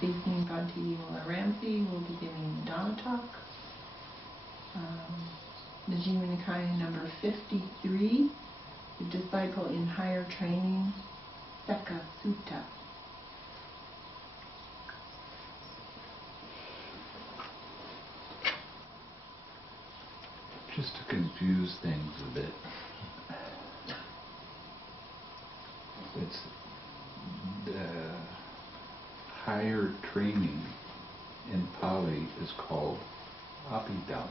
Facing Bhante Vimala Ramsey will be giving the Dhamma talk. Majjhima Nikaya number 53, the disciple in higher training, Sekha Sutta. Just to confuse things a bit, it's the higher training in Pali is called Abhidhamma.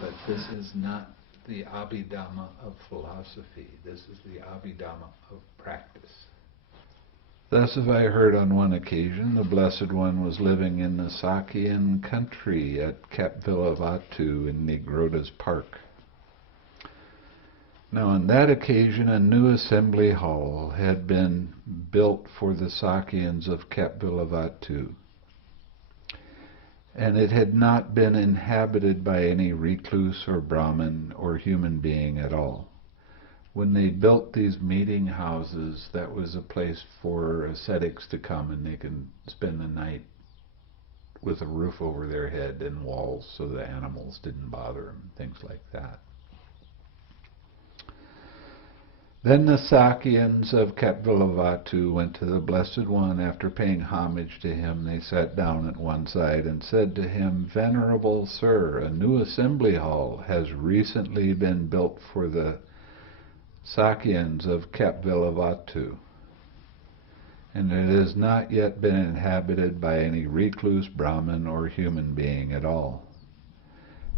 But this is not the Abhidhamma of philosophy. This is the Abhidhamma of practice. Thus have I heard on one occasion the Blessed One was living in the Sakyan country at Kapvilavatu in Nigroda's park. Now on that occasion a new assembly hall had been built for the Sakyans of Kapvilavatu, and it had not been inhabited by any recluse or Brahmin or human being at all. When they built these meeting houses, that was a place for ascetics to come and they can spend the night with a roof over their head and walls so the animals didn't bother them, things like that. Then the Sakyans of Kapvilavatu went to the Blessed One. After paying homage to him, they sat down at one side and said to him, "Venerable Sir, a new assembly hall has recently been built for the Sakyans of Kapvilavatu, and it has not yet been inhabited by any recluse Brahmin or human being at all.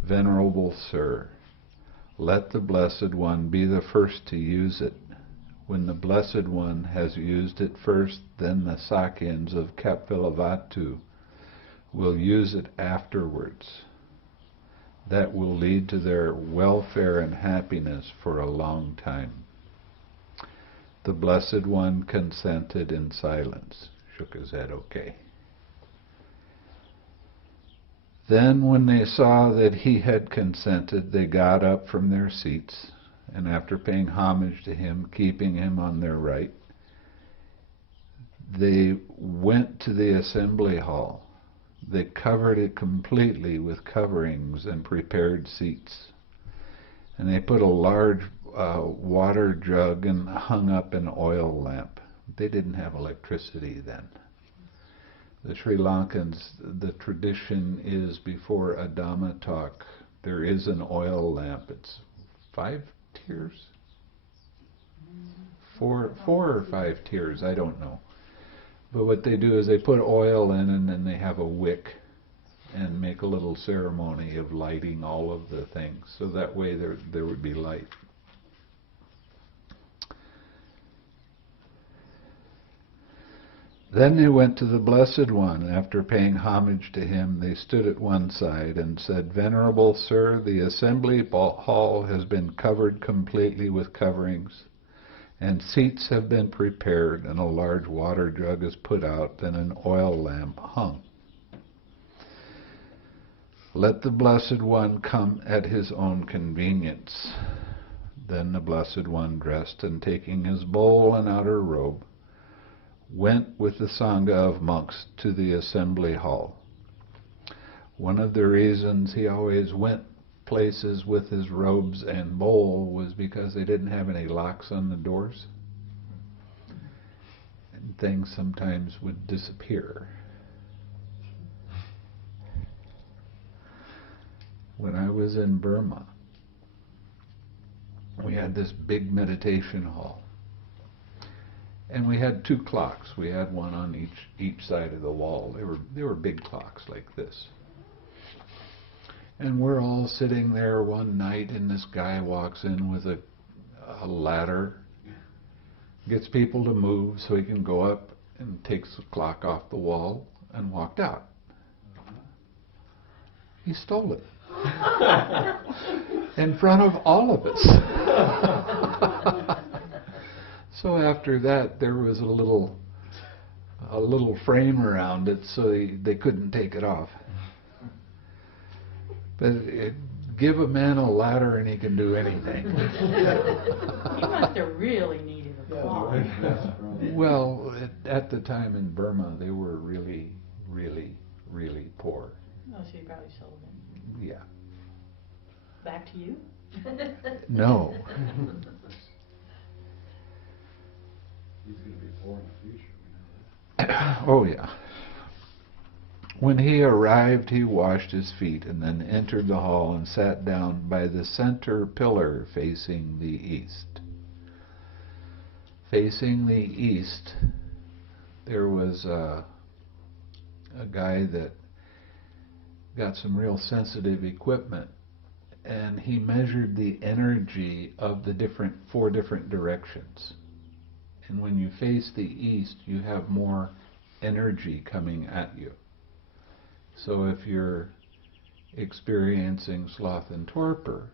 Venerable Sir, let the Blessed One be the first to use it. When the Blessed One has used it first, then the Sakyans of Kapvilavatu will use it afterwards. That will lead to their welfare and happiness for a long time." The Blessed One consented in silence, shook his head okay. Then when they saw that he had consented, they got up from their seats, and after paying homage to him, keeping him on their right, they went to the assembly hall. They covered it completely with coverings and prepared seats. And they put a large water jug and hung up an oil lamp. They didn't have electricity then. The Sri Lankans, the tradition is before a Dhamma talk, there is an oil lamp. It's 5 tiers? 4 or 5 tiers, I don't know. But what they do is they put oil in and then they have a wick and make a little ceremony of lighting all of the things. So that way there would be light. Then they went to the Blessed One. After paying homage to him, they stood at one side and said, "Venerable Sir, the assembly hall has been covered completely with coverings, and seats have been prepared, and a large water jug is put out, and an oil lamp hung. Let the Blessed One come at his own convenience." Then the Blessed One dressed, and taking his bowl and outer robe, went with the Sangha of monks to the assembly hall. One of the reasons he always went places with his robes and bowl was because they didn't have any locks on the doors. And things sometimes would disappear. When I was in Burma, we had this big meditation hall. And we had 2 clocks. We had one on each side of the wall. They were big clocks like this. And we're all sitting there one night, and this guy walks in with a ladder, gets people to move so he can go up and takes the clock off the wall and walked out. He stole it in front of all of us. So after that, there was a little frame around it so they couldn't take it off. But give a man a ladder and he can do anything. He must have really needed a Well, at the time in Burma, they were really, really, really poor. Oh, so you probably sold them. Yeah. Back to you? No. He's going to be poor in the future, we know that. Oh, yeah. When he arrived, he washed his feet and then entered the hall and sat down by the center pillar facing the east. Facing the east, there was a guy that got some real sensitive equipment, and he measured the energy of the four different directions. And when you face the east, you have more energy coming at you. So if you're experiencing sloth and torpor,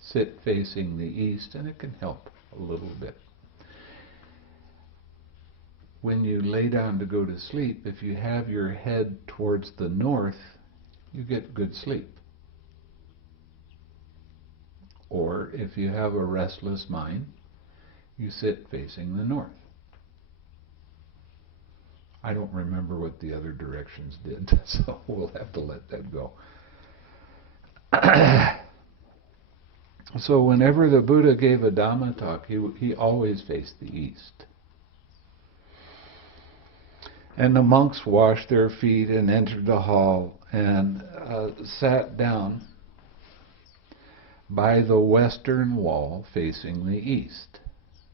sit facing the east, and it can help a little bit. When you lay down to go to sleep, if you have your head towards the north, you get good sleep. Or if you have a restless mind, you sit facing the north. I don't remember what the other directions did, so we'll have to let that go. So whenever the Buddha gave a Dhamma talk, he always faced the east. And the monks washed their feet and entered the hall and sat down by the western wall facing the east.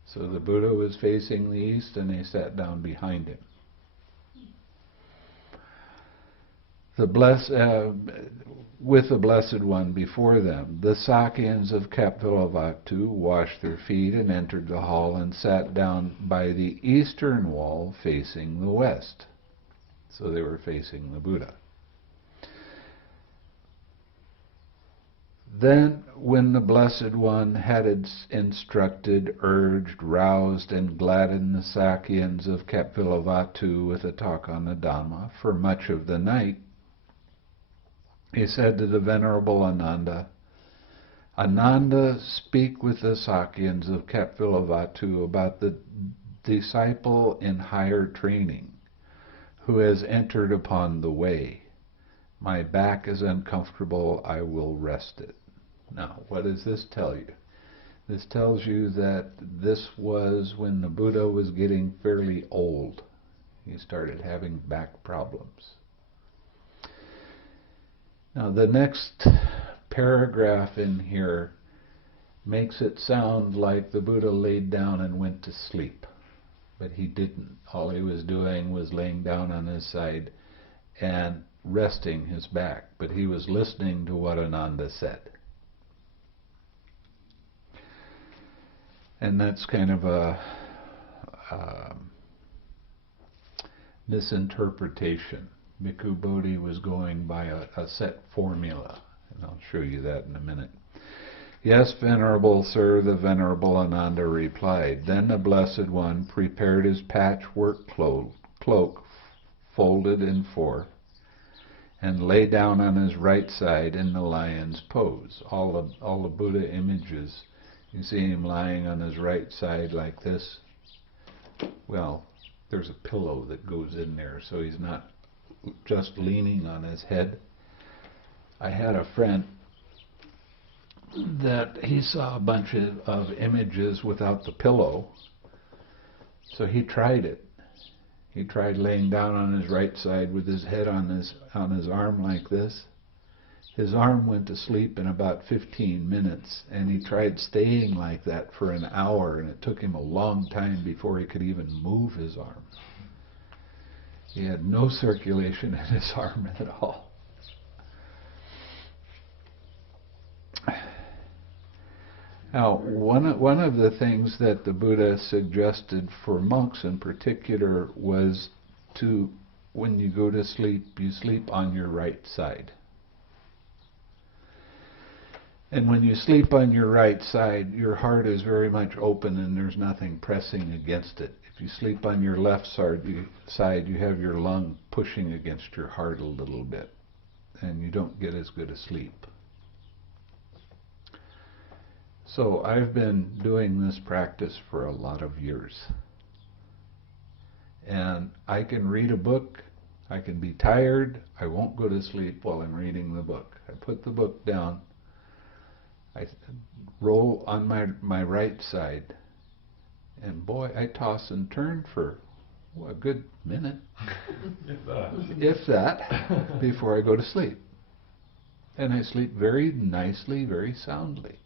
So the Buddha was facing the east and they sat down behind him. With the Blessed One before them, the Sakyans of Kapilavatthu washed their feet and entered the hall and sat down by the eastern wall facing the west. So they were facing the Buddha. Then, when the Blessed One had instructed, urged, roused, and gladdened the Sakyans of Kapilavatthu with a talk on the Dhamma for much of the night, he said to the Venerable Ānanda, Ānanda, speak with the Sakyans of Kapilavatthu about the disciple in higher training who has entered upon the way. My back is uncomfortable, I will rest it. Now, what does this tell you? This tells you that this was when the Buddha was getting fairly old. He started having back problems. Now, the next paragraph in here makes it sound like the Buddha laid down and went to sleep. But he didn't. All he was doing was laying down on his side and resting his back. But he was listening to what Ānanda said. And that's kind of a misinterpretation. Bhikkhu Bodhi was going by a set formula, and I'll show you that in a minute. Yes, Venerable Sir, the Venerable Ānanda replied. Then the Blessed One prepared his patchwork cloak, folded in four, and lay down on his right side in the lion's pose. All the Buddha images, you see him lying on his right side like this. Well, there's a pillow that goes in there, so he's not just leaning on his head. I had a friend that he saw a bunch of images without the pillow, so he tried it. He tried laying down on his right side with his head on his arm like this. His arm went to sleep in about 15 minutes, and he tried staying like that for an hour, and it took him a long time before he could even move his arm. He had no circulation in his arm at all. Now, one of the things that the Buddha suggested for monks in particular was to, when you go to sleep, you sleep on your right side. And when you sleep on your right side, your heart is very much open and there's nothing pressing against it. If you sleep on your left side, you have your lung pushing against your heart a little bit, and you don't get as good a sleep. So I've been doing this practice for a lot of years. And I can read a book, I can be tired, I won't go to sleep while I'm reading the book. I put the book down, I roll on my right side, and boy, I toss and turn for a good minute, if that, before I go to sleep. And I sleep very nicely, very soundly.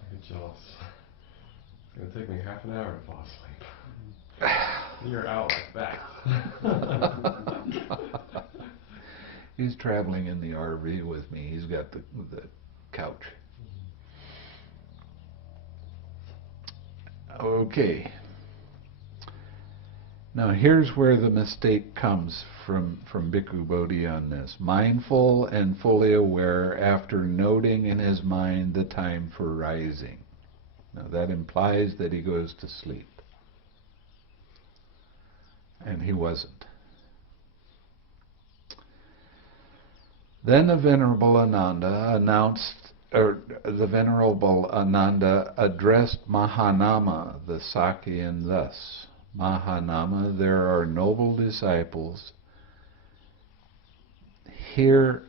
I get jealous. It's going to take me half an hour to fall asleep. You're out like that. He's traveling in the RV with me. He's got the couch. Okay. Now here's where the mistake comes from Bhikkhu Bodhi on this. Mindful and fully aware after noting in his mind the time for rising. Now that implies that he goes to sleep. And he wasn't. Then the Venerable Ānanda addressed Mahanama, the Sakyan, thus: Mahanama, there are noble disciples. Here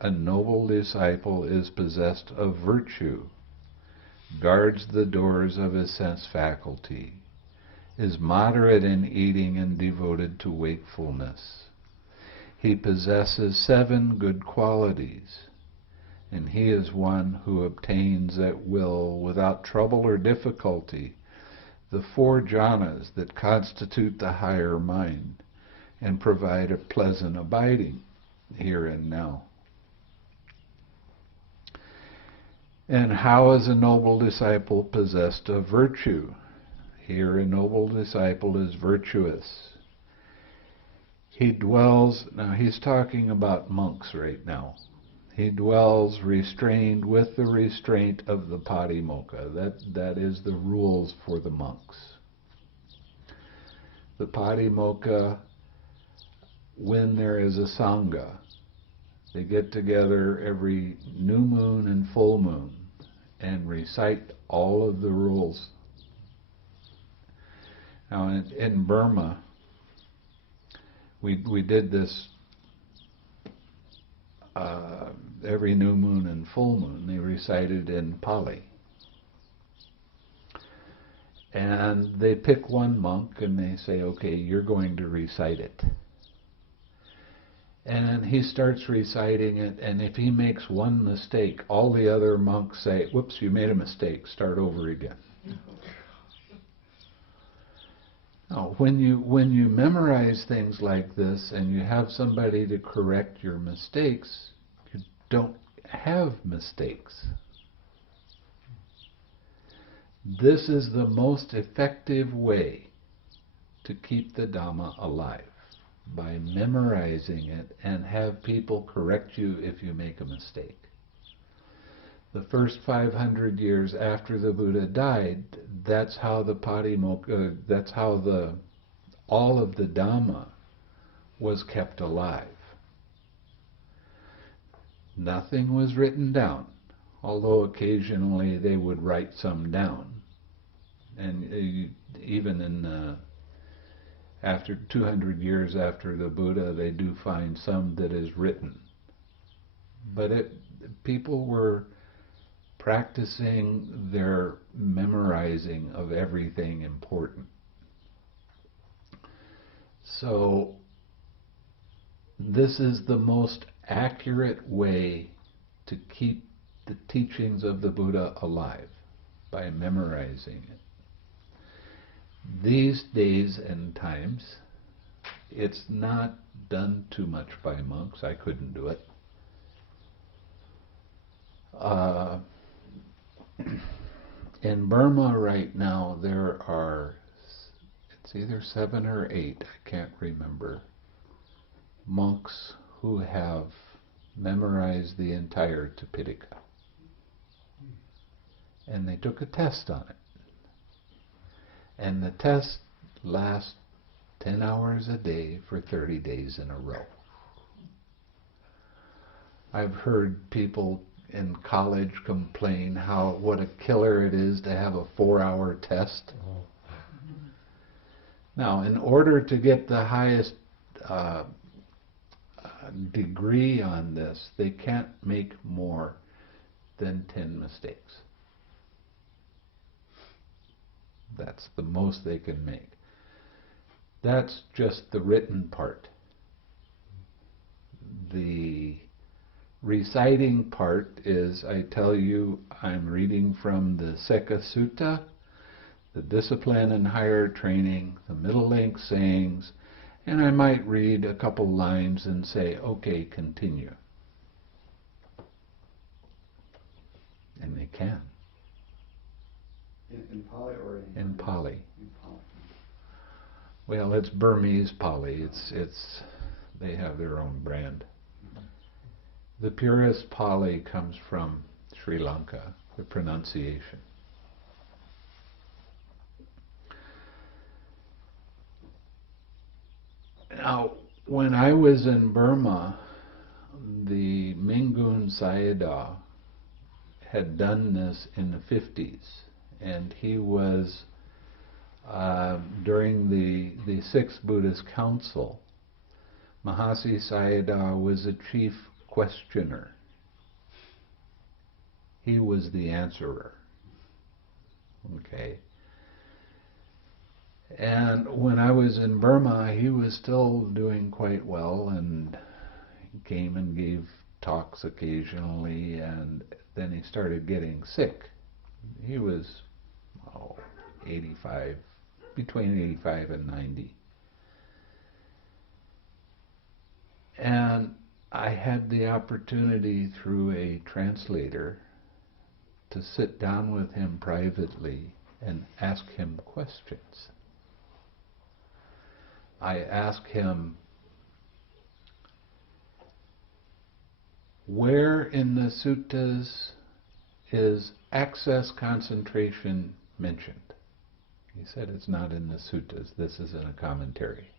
a noble disciple is possessed of virtue, guards the doors of his sense faculty, is moderate in eating and devoted to wakefulness. He possesses 7 good qualities, and he is one who obtains at will, without trouble or difficulty, the 4 jhanas that constitute the higher mind and provide a pleasant abiding here and now. And how is a noble disciple possessed of virtue? Here a noble disciple is virtuous. He dwells, now he's talking about monks right now. He dwells restrained with the restraint of the patimokkha. That is the rules for the monks. The patimokkha, when there is a sangha, they get together every new moon and full moon and recite all of the rules. Now in Burma, we did this every new moon and full moon. They recited in Pali. And they pick one monk and they say, okay, you're going to recite it. And he starts reciting it, and if he makes one mistake, all the other monks say, whoops, you made a mistake, start over again. Now, when you memorize things like this and you have somebody to correct your mistakes, you don't have mistakes. This is the most effective way to keep the Dhamma alive, by memorizing it and have people correct you if you make a mistake. The first 500 years after the Buddha died, that's how the patimokkha, that's how all of the Dhamma was kept alive. Nothing was written down, although occasionally they would write some down. And even in after 200 years after the Buddha, they do find some that is written. But people were practicing their memorizing of everything important. So this is the most accurate way to keep the teachings of the Buddha alive, by memorizing it. These days and times, it's not done too much by monks. I couldn't do it. In Burma right now, there are, it's either 7 or 8, I can't remember, monks who have memorized the entire Tipitaka. And they took a test on it. And the test lasts 10 hours a day for 30 days in a row. I've heard people in college complain what a killer it is to have a 4-hour test. Oh. Now, in order to get the highest degree on this, they can't make more than 10 mistakes. That's the most they can make. That's just the written part. The reciting part is, I tell you, I'm reading from the Sekha Sutta, the discipline and higher training, the middle length sayings, and I might read a couple lines and say, okay, continue. And they can. In Pali or in Pali. In Pali. Well, it's Burmese Pali. They have their own brand. The purest Pali comes from Sri Lanka, the pronunciation. Now, when I was in Burma, the Mingun Sayadaw had done this in the 50s, and he was, during the Sixth Buddhist Council, Mahasi Sayadaw was a chief questioner. He was the answerer. Okay. And when I was in Burma, he was still doing quite well, and he came and gave talks occasionally, and then he started getting sick. He was 85, between 85 and 90. And I had the opportunity through a translator to sit down with him privately and ask him questions. I asked him, where in the suttas is access concentration mentioned? He said it's not in the suttas, this is in a commentary.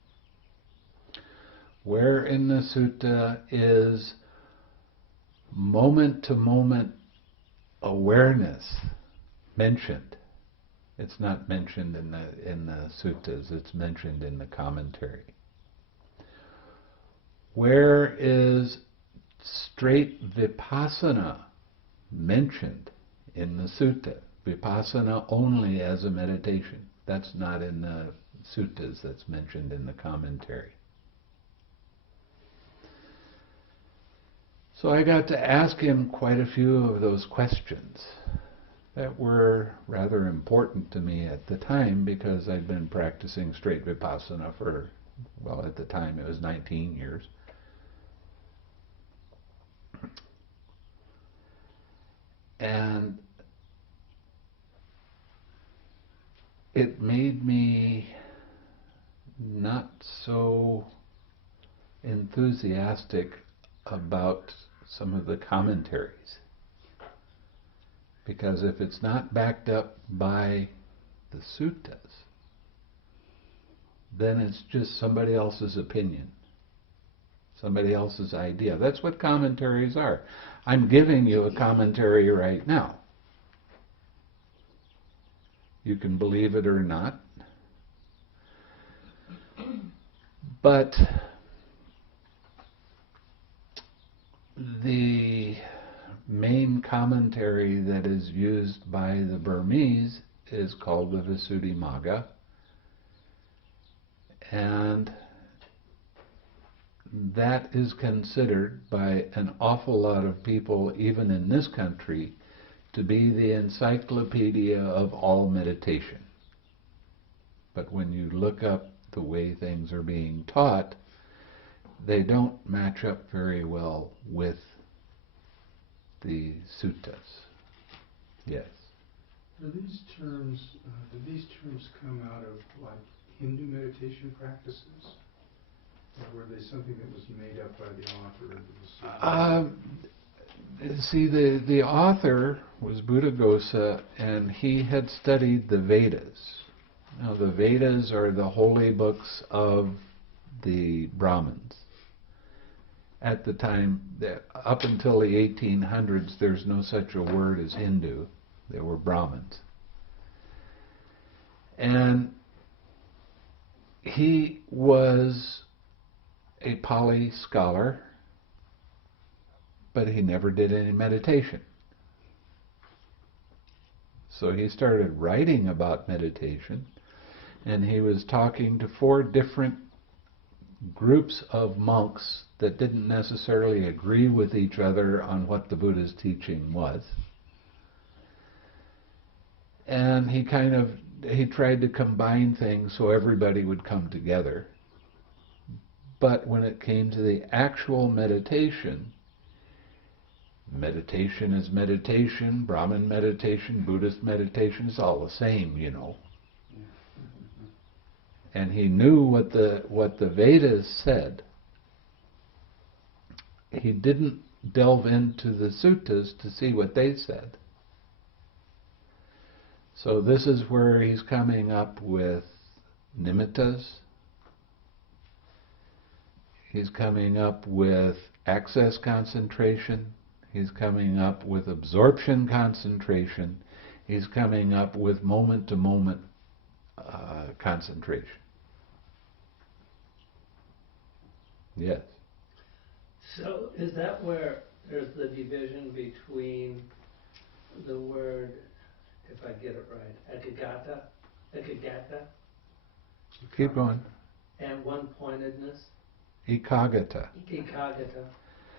Where in the sutta is moment-to-moment awareness mentioned? It's not mentioned in the suttas, it's mentioned in the commentary. Where is straight vipassana mentioned in the sutta? Vipassana only as a meditation. That's not in the suttas, that's mentioned in the commentary. So I got to ask him quite a few of those questions that were rather important to me at the time, because I'd been practicing straight vipassana for, well, at the time it was 19 years. And it made me not so enthusiastic about some of the commentaries. Because if it's not backed up by the suttas, then it's just somebody else's opinion, somebody else's idea. That's what commentaries are. I'm giving you a commentary right now. You can believe it or not. But the main commentary that is used by the Burmese is called the Visuddhimagga, and that is considered by an awful lot of people, even in this country, to be the encyclopedia of all meditation. But when you look up the way things are being taught, they don't match up very well with the suttas. Yes. Are these terms, did these terms come out of like Hindu meditation practices? Or were they something that was made up by the author of the Sutta? See, the author was Buddhaghosa, and he had studied the Vedas. Now, the Vedas are the holy books of the Brahmins. at the time, up until the 1800s, there's no such a word as Hindu. They were Brahmins. And he was a Pali scholar, but he never did any meditation. So he started writing about meditation, and he was talking to 4 different groups of monks that didn't necessarily agree with each other on what the Buddha's teaching was. And he tried to combine things so everybody would come together. But when it came to the actual meditation, meditation is meditation, Brahmin meditation, Buddhist meditation, it's all the same, you know. And he knew what the Vedas said. He didn't delve into the suttas to see what they said. So this is where he's coming up with nimittas. He's coming up with access concentration. He's coming up with absorption concentration. He's coming up with moment-to-moment concentration. Yes. So is that where there's the division between the word, if I get it right, ekagata, Keep going. and one-pointedness, Ekagata.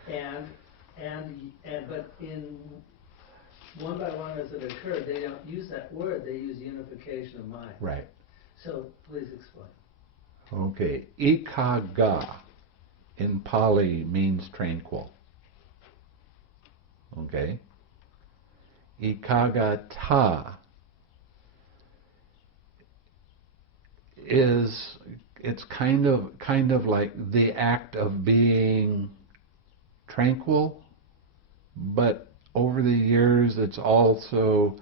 and but in one by one as it occurred, they don't use that word, they use unification of mind. Right. So please explain. Okay. Ekaga in Pali means tranquil. Okay. Ekagata it's kind of like the act of being tranquil, but over the years it's also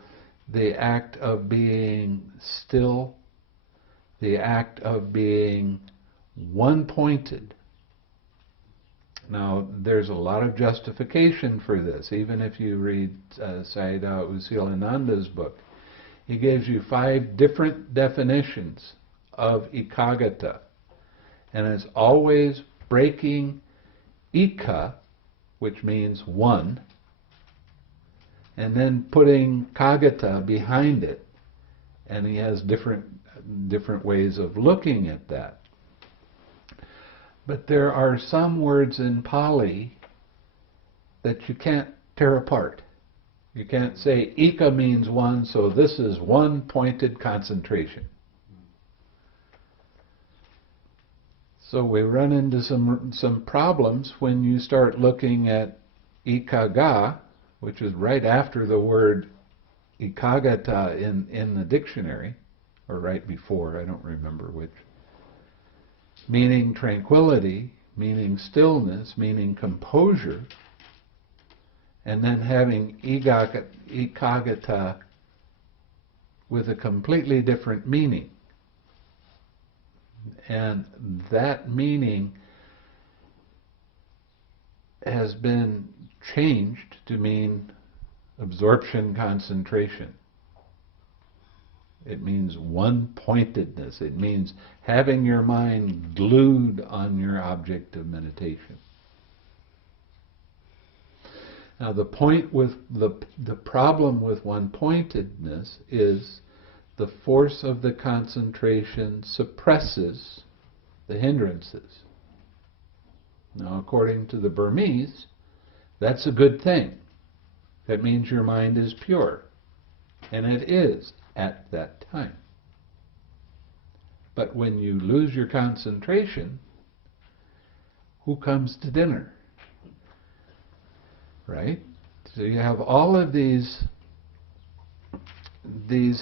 the act of being still, the act of being one-pointed. Now, there's a lot of justification for this. Even if you read Sayadaw U Ānanda's book, he gives you 5 different definitions of ekagata. And it's always breaking eka, which means one, and then putting kagata behind it. And he has different ways of looking at that. But there are some words in Pali that you can't tear apart. You can't say eka means one, so this is one pointed concentration. So we run into some problems when you start looking at ekaga, which is right after the word ekagata in the dictionary, or right before, I don't remember which. Meaning tranquility, meaning stillness, meaning composure, and then having ekagata with a completely different meaning. And that meaning has been changed to mean absorption concentration. It means one-pointedness. It means having your mind glued on your object of meditation. Now the point with the problem with one-pointedness is the force of the concentration suppresses the hindrances. Now according to the Burmese, that's a good thing. That means your mind is pure. And it is at that time. But when you lose your concentration, who comes to dinner? Right? So you have all of these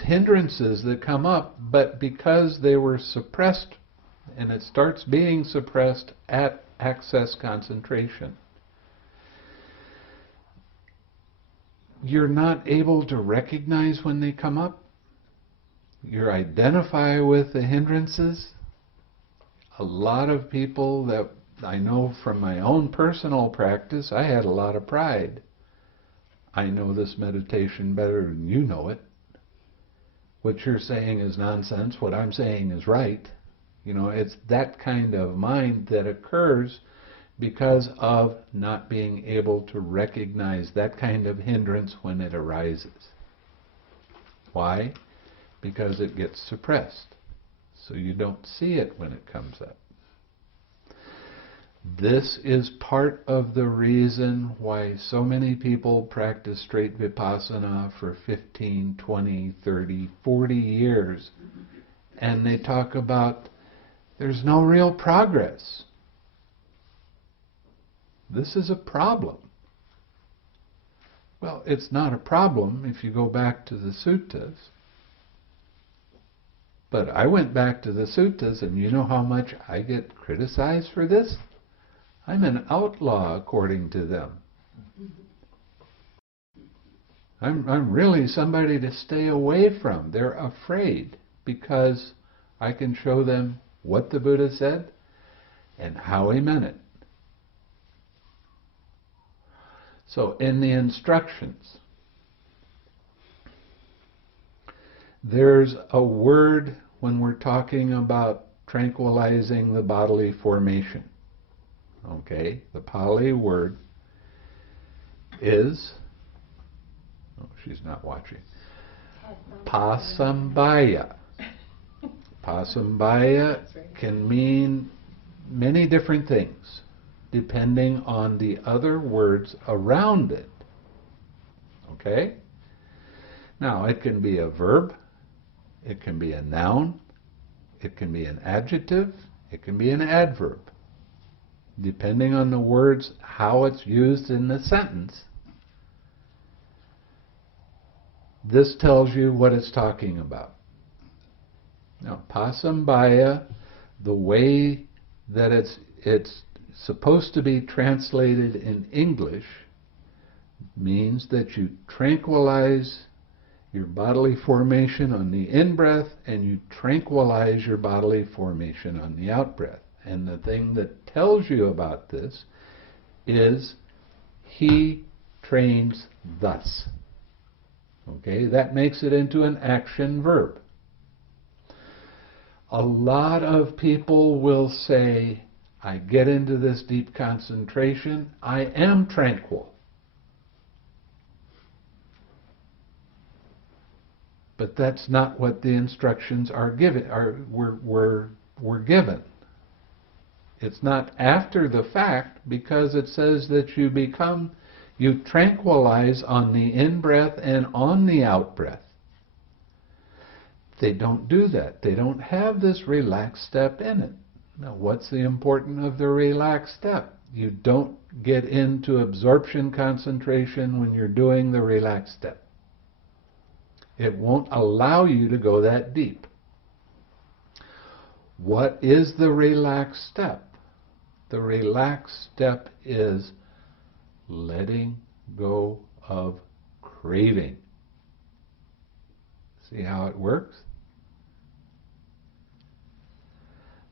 hindrances that come up, but because they were suppressed, and it starts being suppressed at access concentration, you're not able to recognize when they come up. You identify with the hindrances. A lot of people I know from my own personal practice, I had a lot of pride. I know this meditation better than you know it. What you're saying is nonsense. What I'm saying is right. You know, it's that kind of mind that occurs because of not being able to recognize that kind of hindrance when it arises. Why? Because it gets suppressed. So you don't see it when it comes up. This is part of the reason why so many people practice straight vipassana for 15, 20, 30, 40 years, and they talk about there's no real progress. This is a problem. Well, it's not a problem if you go back to the suttas. But I went back to the suttas, and you know how much I get criticized for this? I'm an outlaw according to them. I'm really somebody to stay away from. They're afraid because I can show them what the Buddha said and how he meant it. So in the instructions, there's a word when we're talking about tranquilizing the bodily formation. Okay, the Pali word is, oh, she's not watching, pasambaya. Pasambaya can mean many different things depending on the other words around it. Okay? Now, it can be a verb, it can be a noun, it can be an adjective, it can be an adverb. Depending on the words, how it's used in the sentence, this tells you what it's talking about. Now, pasambaya, the way that it's supposed to be translated in English, means that you tranquilize your bodily formation on the in-breath and you tranquilize your bodily formation on the out-breath. And the thing that tells you about this is he trains thus. Okay, that makes it into an action verb. A lot of people will say, I get into this deep concentration, I am tranquil. But that's not what the instructions are given, were given. It's not after the fact, because it says that you tranquilize on the in-breath and on the out-breath. They don't do that. They don't have this relaxed step in it. Now, what's the importance of the relaxed step? You don't get into absorption concentration when you're doing the relaxed step. It won't allow you to go that deep. What is the relaxed step? The relaxed step is letting go of craving. See how it works?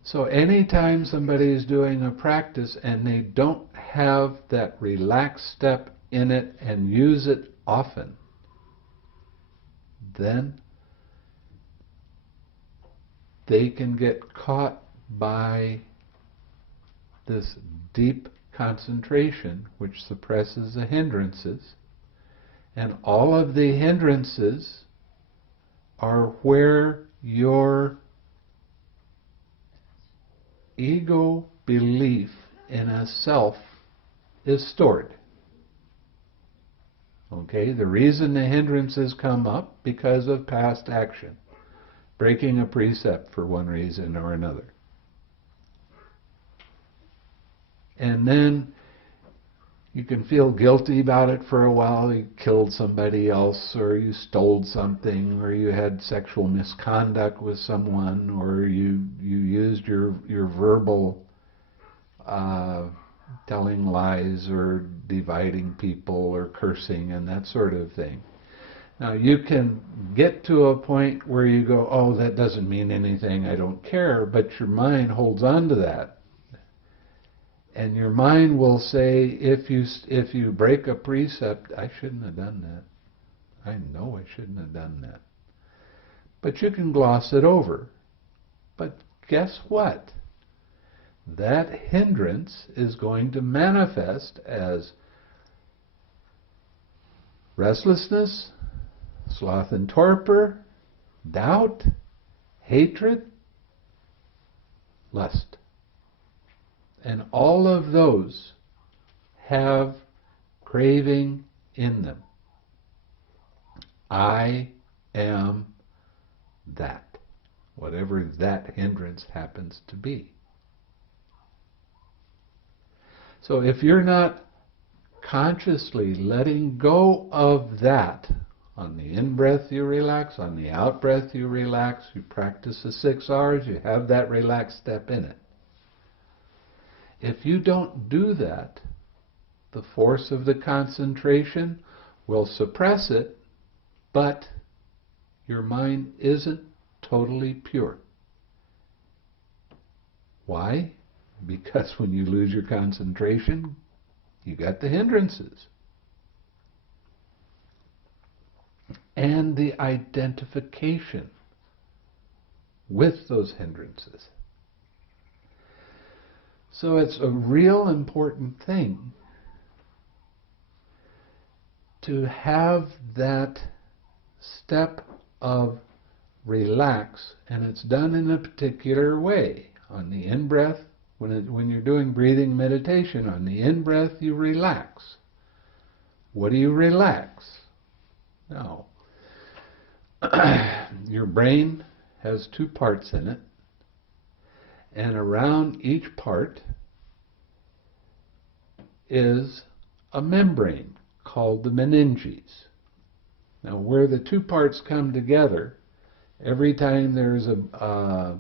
So anytime somebody is doing a practice and they don't have that relaxed step in it and use it often, then they can get caught by this deep concentration which suppresses the hindrances, and all of the hindrances are where your ego belief in a self is stored. Okay, the reason the hindrances come up because of past action, breaking a precept for one reason or another. And then you can feel guilty about it for a while. You killed somebody else, or you stole something, or you had sexual misconduct with someone, or you used your verbal telling lies or dividing people or cursing and that sort of thing. Now you can get to a point where you go, oh, that doesn't mean anything, I don't care, but your mind holds on to that. And your mind will say, if you break a precept, I shouldn't have done that. I know I shouldn't have done that. But you can gloss it over. But guess what? That hindrance is going to manifest as restlessness, sloth and torpor, doubt, hatred, lust. And all of those have craving in them. I am that, whatever that hindrance happens to be. So if you're not consciously letting go of that, on the in-breath you relax, on the out-breath you relax, you practice the 6 hours, you have that relaxed step in it. If you don't do that, the force of the concentration will suppress it, but your mind isn't totally pure. Why? Because when you lose your concentration, you got the hindrances. And the identification with those hindrances. So it's a real important thing to have that step of relax, and it's done in a particular way. On the in-breath, when you're doing breathing meditation, on the in-breath you relax. What do you relax? Now, your brain has 2 parts in it, and around each part is a membrane called the meninges. Now, where the 2 parts come together, every time there's a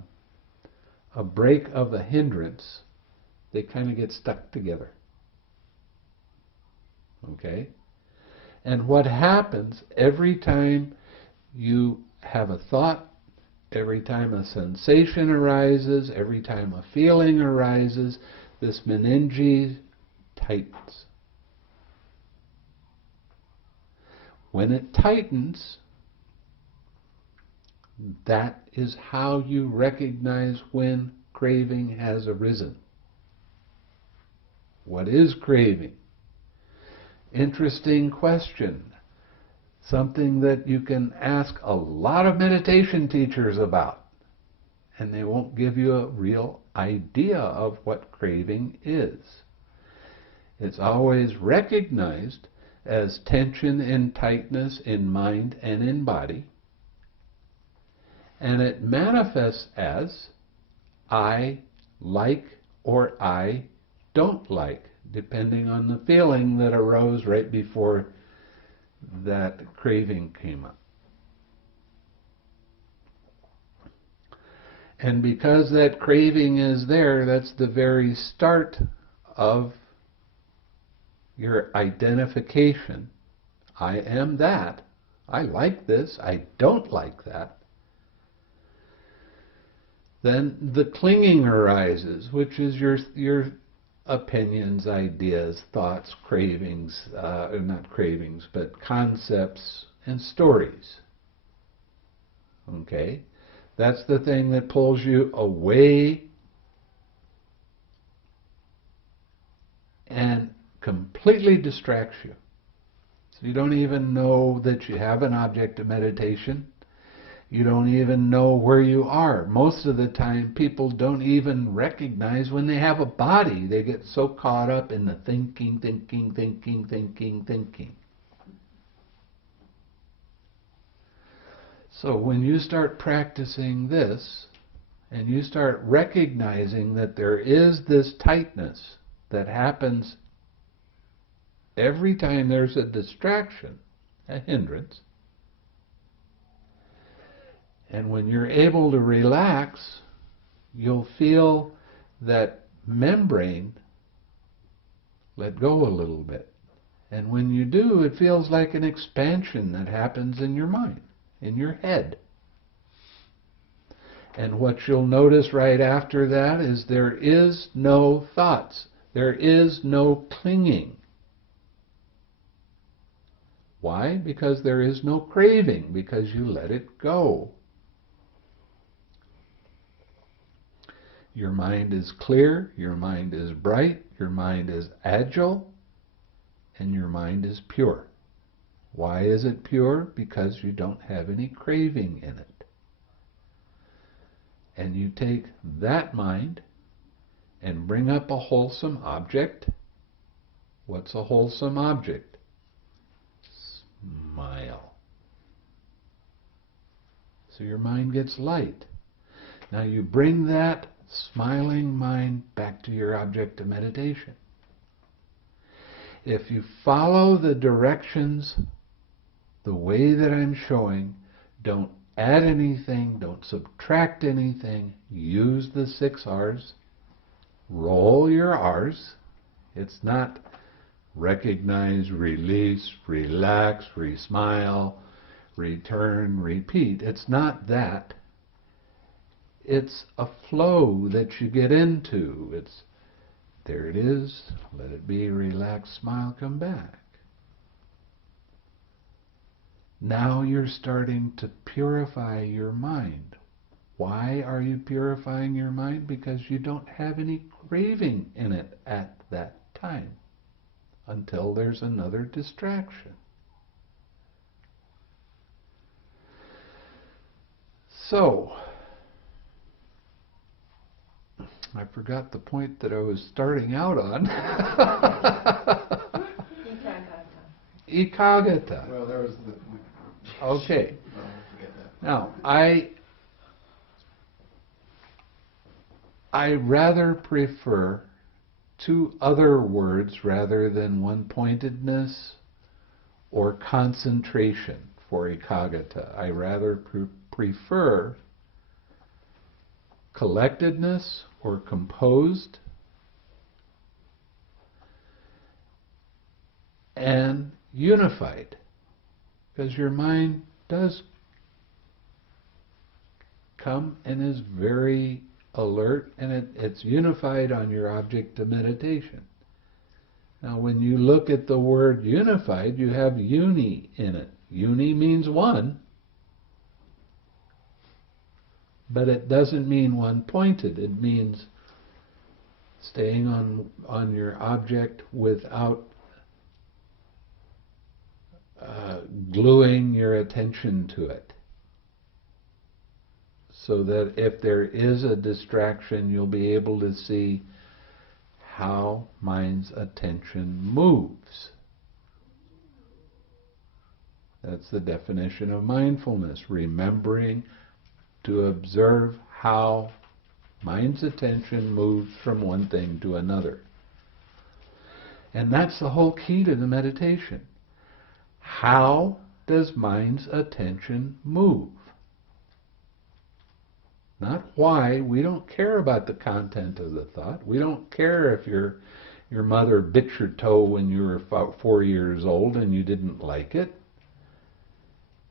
break of a hindrance, they kind of get stuck together. Okay? And what happens every time you have a thought, every time a sensation arises, every time a feeling arises, this meninge tightens. When it tightens, that is how you recognize when craving has arisen. What is craving? Interesting question. Something that you can ask a lot of meditation teachers about, and they won't give you a real idea of what craving is. It's always recognized as tension and tightness in mind and in body, and it manifests as I like or I don't like, depending on the feeling that arose right before that craving came up. And because that craving is there, that's the very start of your identification. I am that. I like this. I don't like that. Then the clinging arises, which is your opinions, ideas, thoughts, cravings, not cravings, but concepts and stories. Okay? That's the thing that pulls you away and completely distracts you. So you don't even know that you have an object of meditation. You don't even know where you are. Most of the time, people don't even recognize when they have a body. They get so caught up in the thinking. So when you start practicing this, and you start recognizing that there is this tightness that happens every time there's a distraction, a hindrance, and when you're able to relax, you'll feel that membrane let go a little bit. And when you do, it feels like an expansion that happens in your mind, in your head. And what you'll notice right after that is there is no thoughts. There is no clinging. Why? Because there is no craving, because you let it go. Your mind is clear, your mind is bright, your mind is agile, and your mind is pure. Why is it pure? Because you don't have any craving in it. And you take that mind and bring up a wholesome object. What's a wholesome object? Smile. So your mind gets light. Now you bring that smiling mind back to your object of meditation. If you follow the directions the way that I'm showing, don't add anything, don't subtract anything, use the 6 R's, roll your R's. It's not recognize, release, relax, re-smile, return, repeat. It's not that. It's a flow that you get into. It's, there it is, let it be, relax, smile, come back. Now you're starting to purify your mind. Why are you purifying your mind? Because you don't have any craving in it at that time, until there's another distraction. So, I forgot the point that I was starting out on. Ekaggata. Well, there was the... Okay. Oh, forget that. Now, I rather prefer 2 other words rather than one-pointedness or concentration for ekaggata. I rather prefer collectedness or composed and unified, because your mind does come and is very alert, and it's unified on your object of meditation. Now when you look at the word unified, you have uni in it. Uni means one, but it doesn't mean one-pointed. It means staying on your object without gluing your attention to it, so that if there is a distraction, you'll be able to see how mind's attention moves. That's the definition of mindfulness, remembering to observe how mind's attention moves from one thing to another. And that's the whole key to the meditation. How does mind's attention move? Not why. We don't care about the content of the thought. We don't care if your mother bit your toe when you were about 4 years old and you didn't like it.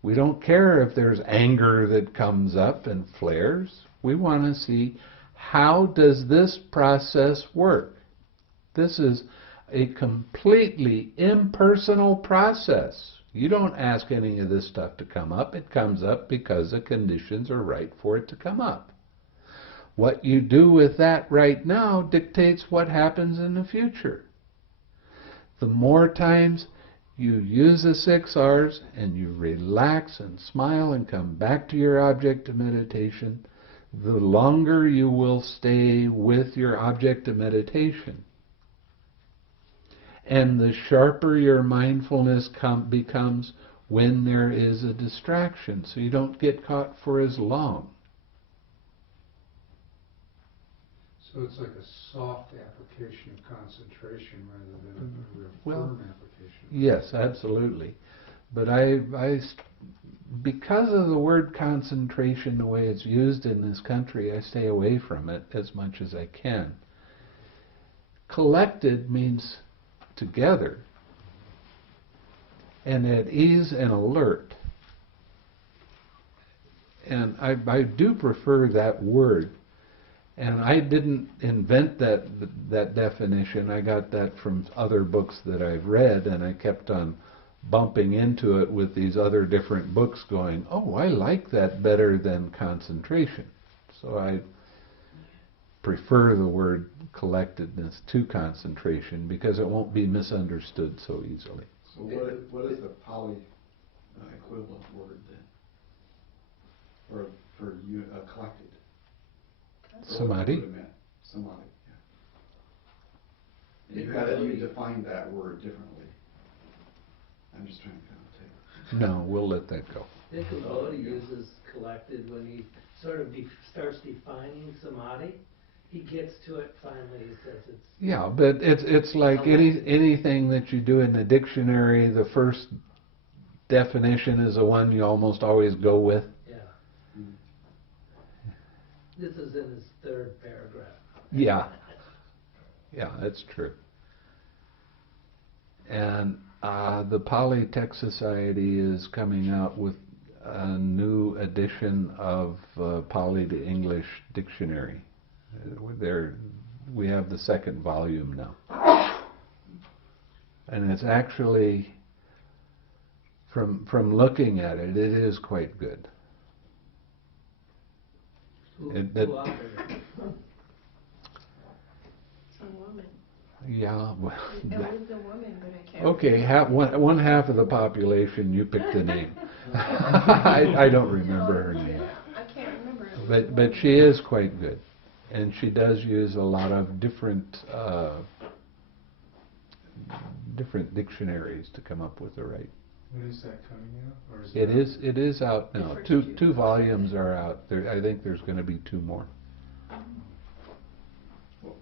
We don't care if there's anger that comes up and flares. We want to see, how does this process work? This is a completely impersonal process. You don't ask any of this stuff to come up. It comes up because the conditions are right for it to come up. What you do with that right now dictates what happens in the future. The more times you use the 6 R's and you relax and smile and come back to your object of meditation, the longer you will stay with your object of meditation. And the sharper your mindfulness becomes when there is a distraction, so you don't get caught for as long. So it's like a soft application of concentration rather than a real Well, firm application. Yes, absolutely. But because of the word concentration, the way it's used in this country, I stay away from it as much as I can. Collected means together, and at ease and alert. And I do prefer that word. And I didn't invent that definition. I got that from other books that I've read, and I kept on bumping into it with these other different books going, oh, I like that better than concentration. So I prefer the word collectedness to concentration because it won't be misunderstood so easily. So what is the Pali equivalent word then? For you, collected? Samadhi. What would it mean? Samadhi, yeah. And you defined that word differently. I'm just trying to connotate. No, we'll let that go. Bodhi uses collected when he sort of starts defining samadhi. He gets to it finally. He says it's. Yeah, but it's like anything that you do in the dictionary. The first definition is the one you almost always go with. Yeah. This is in his third paragraph. Yeah. Yeah, that's true. And the Pali Text Society is coming out with a new edition of Pali to English dictionary. We have the second volume now. And it's actually, from looking at it, it is quite good. Who authored it? A woman. Yeah, well. It was a woman, but I can't. Okay, one half of the population, you pick the name. I don't remember her name. I can't remember. But she is quite good. And she does use a lot of different dictionaries to come up with the right. When is that coming out? Or is It is out now. Two volumes are out. I think there's going to be 2 more.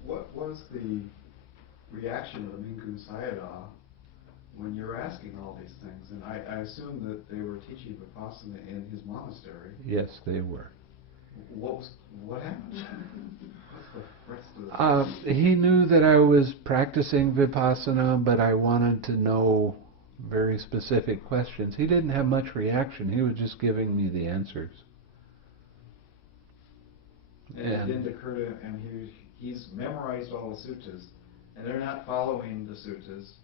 What was the reaction of the Mingun Sayadaw when you were asking all these things? And I assume that they were teaching Vipassana in his monastery. Yes, they were. What happened? What's the rest of the he knew that I was practicing Vipassana, but I wanted to know very specific questions. He didn't have much reaction. He was just giving me the answers. And it didn't occur to him, and he's memorized all the suttas, and they're not following the suttas,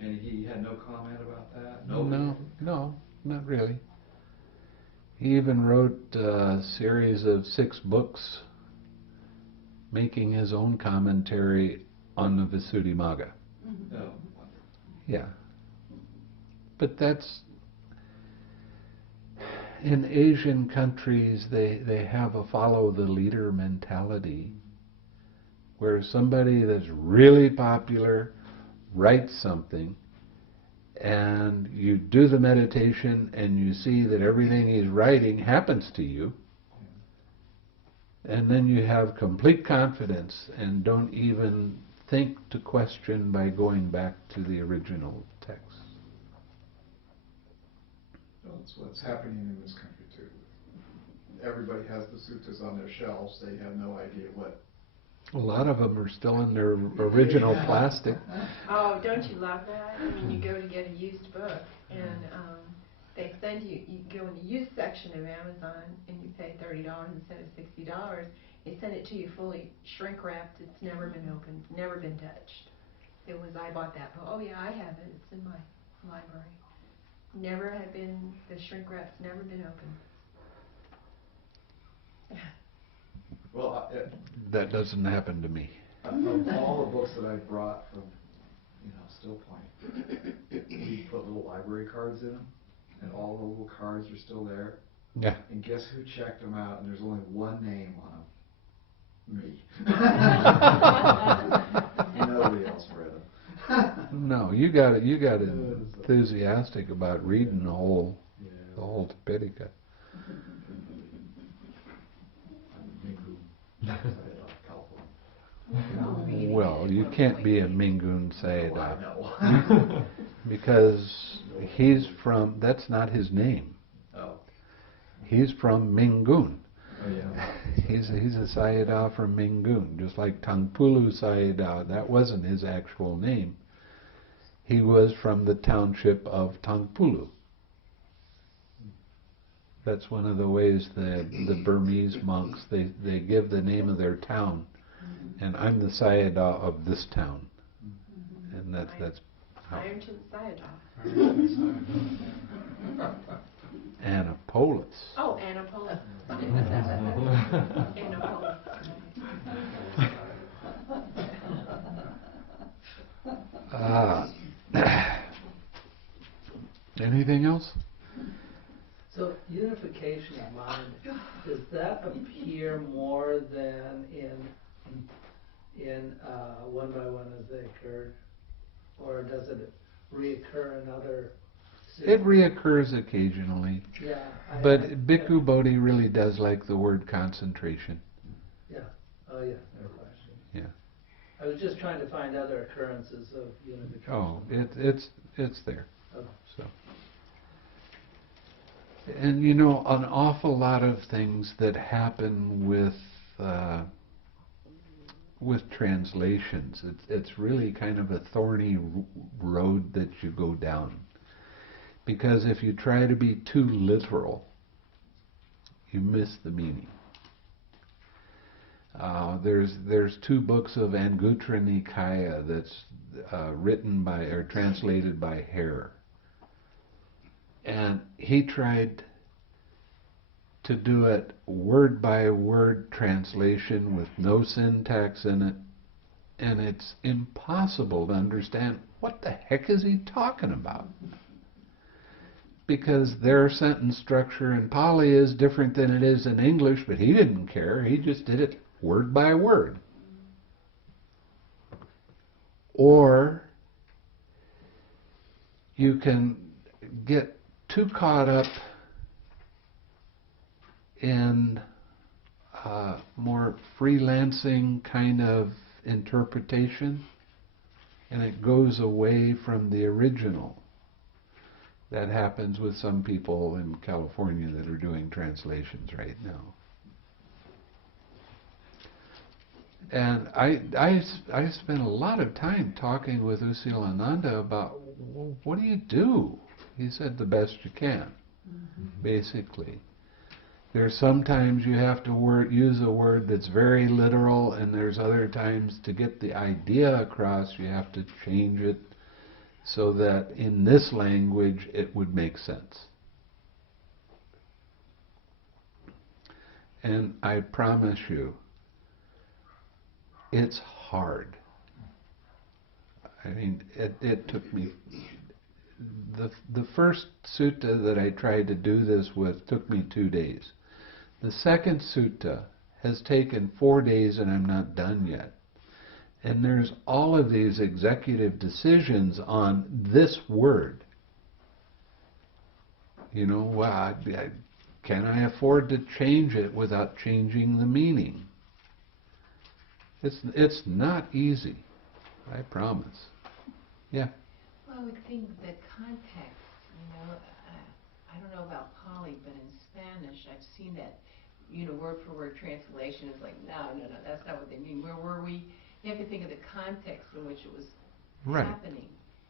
and he had no comment about that? No, not really. He even wrote a series of 6 books making his own commentary on the Visuddhimagga. No. Yeah. But that's, in Asian countries, they have a follow the leader mentality, where somebody that's really popular writes something, and you do the meditation and you see that everything he's writing happens to you, and then you have complete confidence and don't even think to question by going back to the original text. Well, that's what's happening in this country too. Everybody has the suttas on their shelves. They have no idea what. A lot of them are still in their original plastic. Oh, don't you love that? I mean, you go to get a used book, and they send you go in the used section of Amazon, and you pay $30 instead of $60. They send it to you fully shrink wrapped. It's never been opened, never been touched. I bought that book. Oh yeah, I have it. It's in my library. Never have been, the shrink wrap's never been opened. Well, That doesn't happen to me. of all the books that I've brought from, Still Point, we put little library cards in them, and all the little cards are still there. Yeah. And guess who checked them out? And there's only one name on them. Me. Nobody else read them. No, you got enthusiastic about reading the whole Tipitaka. Well, you can't be a Mingun Sayadaw. Because that's not his name. Oh. He's from Mingun. Oh, yeah. He's a Sayadaw from Mingun, just like Tangpulu Sayadaw. That wasn't his actual name. He was from the township of Tangpulu. That's one of the ways the Burmese monks, they give the name of their town. And I'm the Sayadaw of this town. And that's how. Iron to the Sayadaw. Annapolis. Oh, Annapolis. Annapolis. Anything else? So unification of mind, does that appear more than in one by one as they occurred, or does it reoccur in other? It reoccurs occasionally. Yeah. But Bhikkhu Bodhi really does like the word concentration. Yeah. Oh yeah. No question. Yeah. I was just trying to find other occurrences of unification. Oh, it's there. Oh. So. And you know, an awful lot of things that happen with translations, it's really kind of a thorny road that you go down. Because if you try to be too literal, you miss the meaning. There's 2 books of Anguttara Nikaya that's written by or translated by Hare. And he tried to do it word by word translation with no syntax in it, and it's impossible to understand what the heck is he talking about. Because their sentence structure in Pali is different than it is in English, but he didn't care. He just did it word by word. Or you can get too caught up in more freelancing kind of interpretation, and it goes away from the original. That happens with some people in California that are doing translations right now. And I spent a lot of time talking with Ānanda about, well, what do you do? He said, the best you can, basically. There's sometimes you have to use a word that's very literal, and there's other times to get the idea across you have to change it so that in this language it would make sense. And I promise you, it's hard. I mean, it took me... The first sutta that I tried to do this with took me 2 days. The second sutta has taken 4 days and I'm not done yet. And there's all of these executive decisions on this word. You know, can I afford to change it without changing the meaning? It's not easy, I promise. Yeah. Well, I would think the context, I don't know about Pali, but in Spanish, I've seen that, word for word translation is like, no, that's not what they mean. Where were we? You have to think of the context in which it was happening.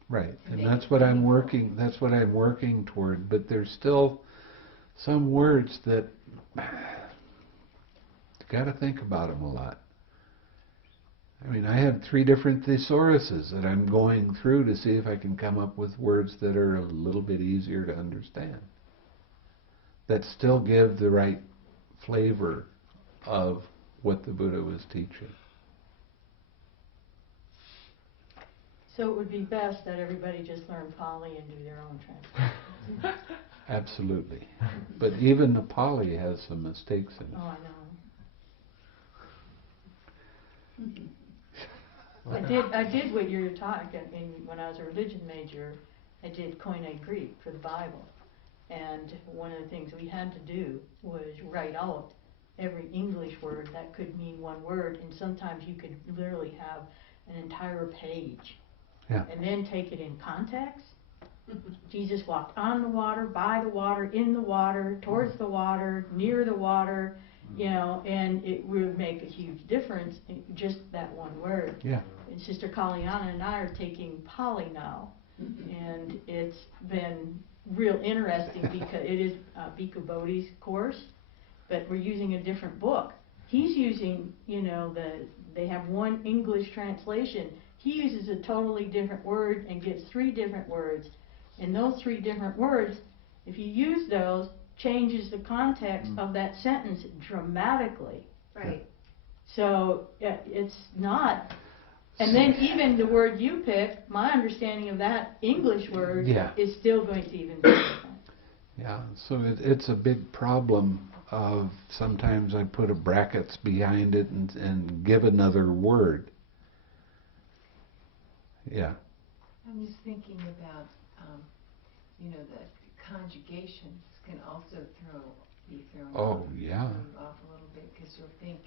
Right, and that's what I'm working toward, but there's still some words that you got to think about them a lot. I mean, I have 3 different thesauruses that I'm going through to see if I can come up with words that are a little bit easier to understand, that still give the right flavor of what the Buddha was teaching. So it would be best that everybody just learn Pali and do their own translation. Absolutely. But even the Pali has some mistakes in it. Oh, I know. I did what you're talking. When I was a religion major, I did Koine Greek for the Bible, and one of the things we had to do was write out every English word that could mean one word, and sometimes you could literally have an entire page, and then take it in context. Jesus walked on the water, by the water, in the water, towards the water, near the water. And it would make a huge difference in just that one word. Yeah. And Sister Kalyana and I are taking Pali now, and it's been real interesting because it is Bhikkhu Bodhi's course, but we're using a different book. He's using, they have one English translation. He uses a totally different word and gives 3 different words. And those 3 different words, if you use those, changes the context of that sentence dramatically. Right. So it's not. And then even the word you pick, my understanding of that English word is still going to even be different. Yeah, so it's a big problem of sometimes I put a brackets behind it and give another word. Yeah. I'm just thinking about, the conjugations can also be thrown Oh, yeah. off a little bit, because you'll think,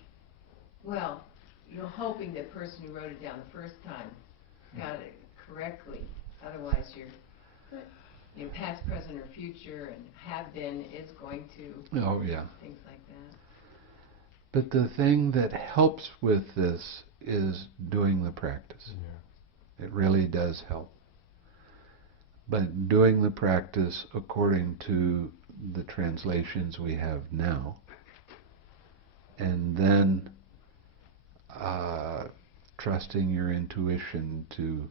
well, you're hoping the person who wrote it down the first time got it correctly. Otherwise, past, present, or future, and have been is going to. Oh, yeah. Things like that. But the thing that helps with this is doing the practice. Yeah. It really does help. But doing the practice according to the translations we have now, and then trusting your intuition to,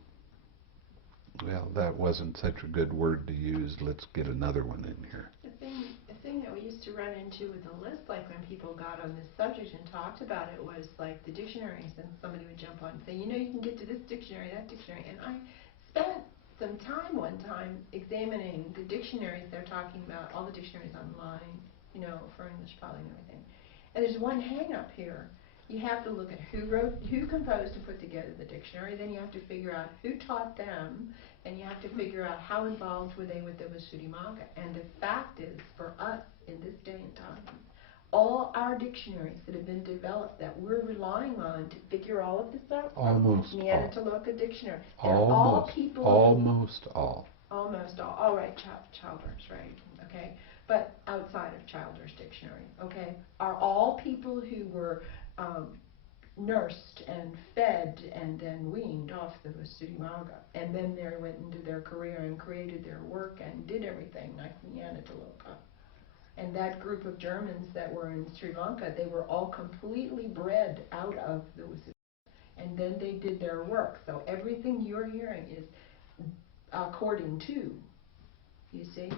well, that wasn't such a good word to use, let's get another one in here. The thing that we used to run into with the list, like when people got on this subject and talked about it, was like the dictionaries, and somebody would jump on and say, you can get to this dictionary, that dictionary, and I spent some time one time examining the dictionaries they're talking about, all the dictionaries online, for English Pali and everything. And there's one hang up here. You have to look at who composed and put together the dictionary, then you have to figure out who taught them, and you have to figure out how involved were they with the Visuddhimagga. And the fact is, for us, in this day and time, all our dictionaries that have been developed that we're relying on to figure all of this out from, Almost all. Neanderthaloka dictionary, they're Almost all people. Almost all. Almost all. All right, Childers, right? Okay, but outside of Childers' dictionary, okay, are all people who were nursed and fed and then weaned off the Visuddhimagga, and then they went into their career and created their work and did everything like Neanderthaloka. And that group of Germans that were in Sri Lanka, they were all completely bred out of the Visuddhimagga, and then they did their work. So everything you're hearing is according to, you see?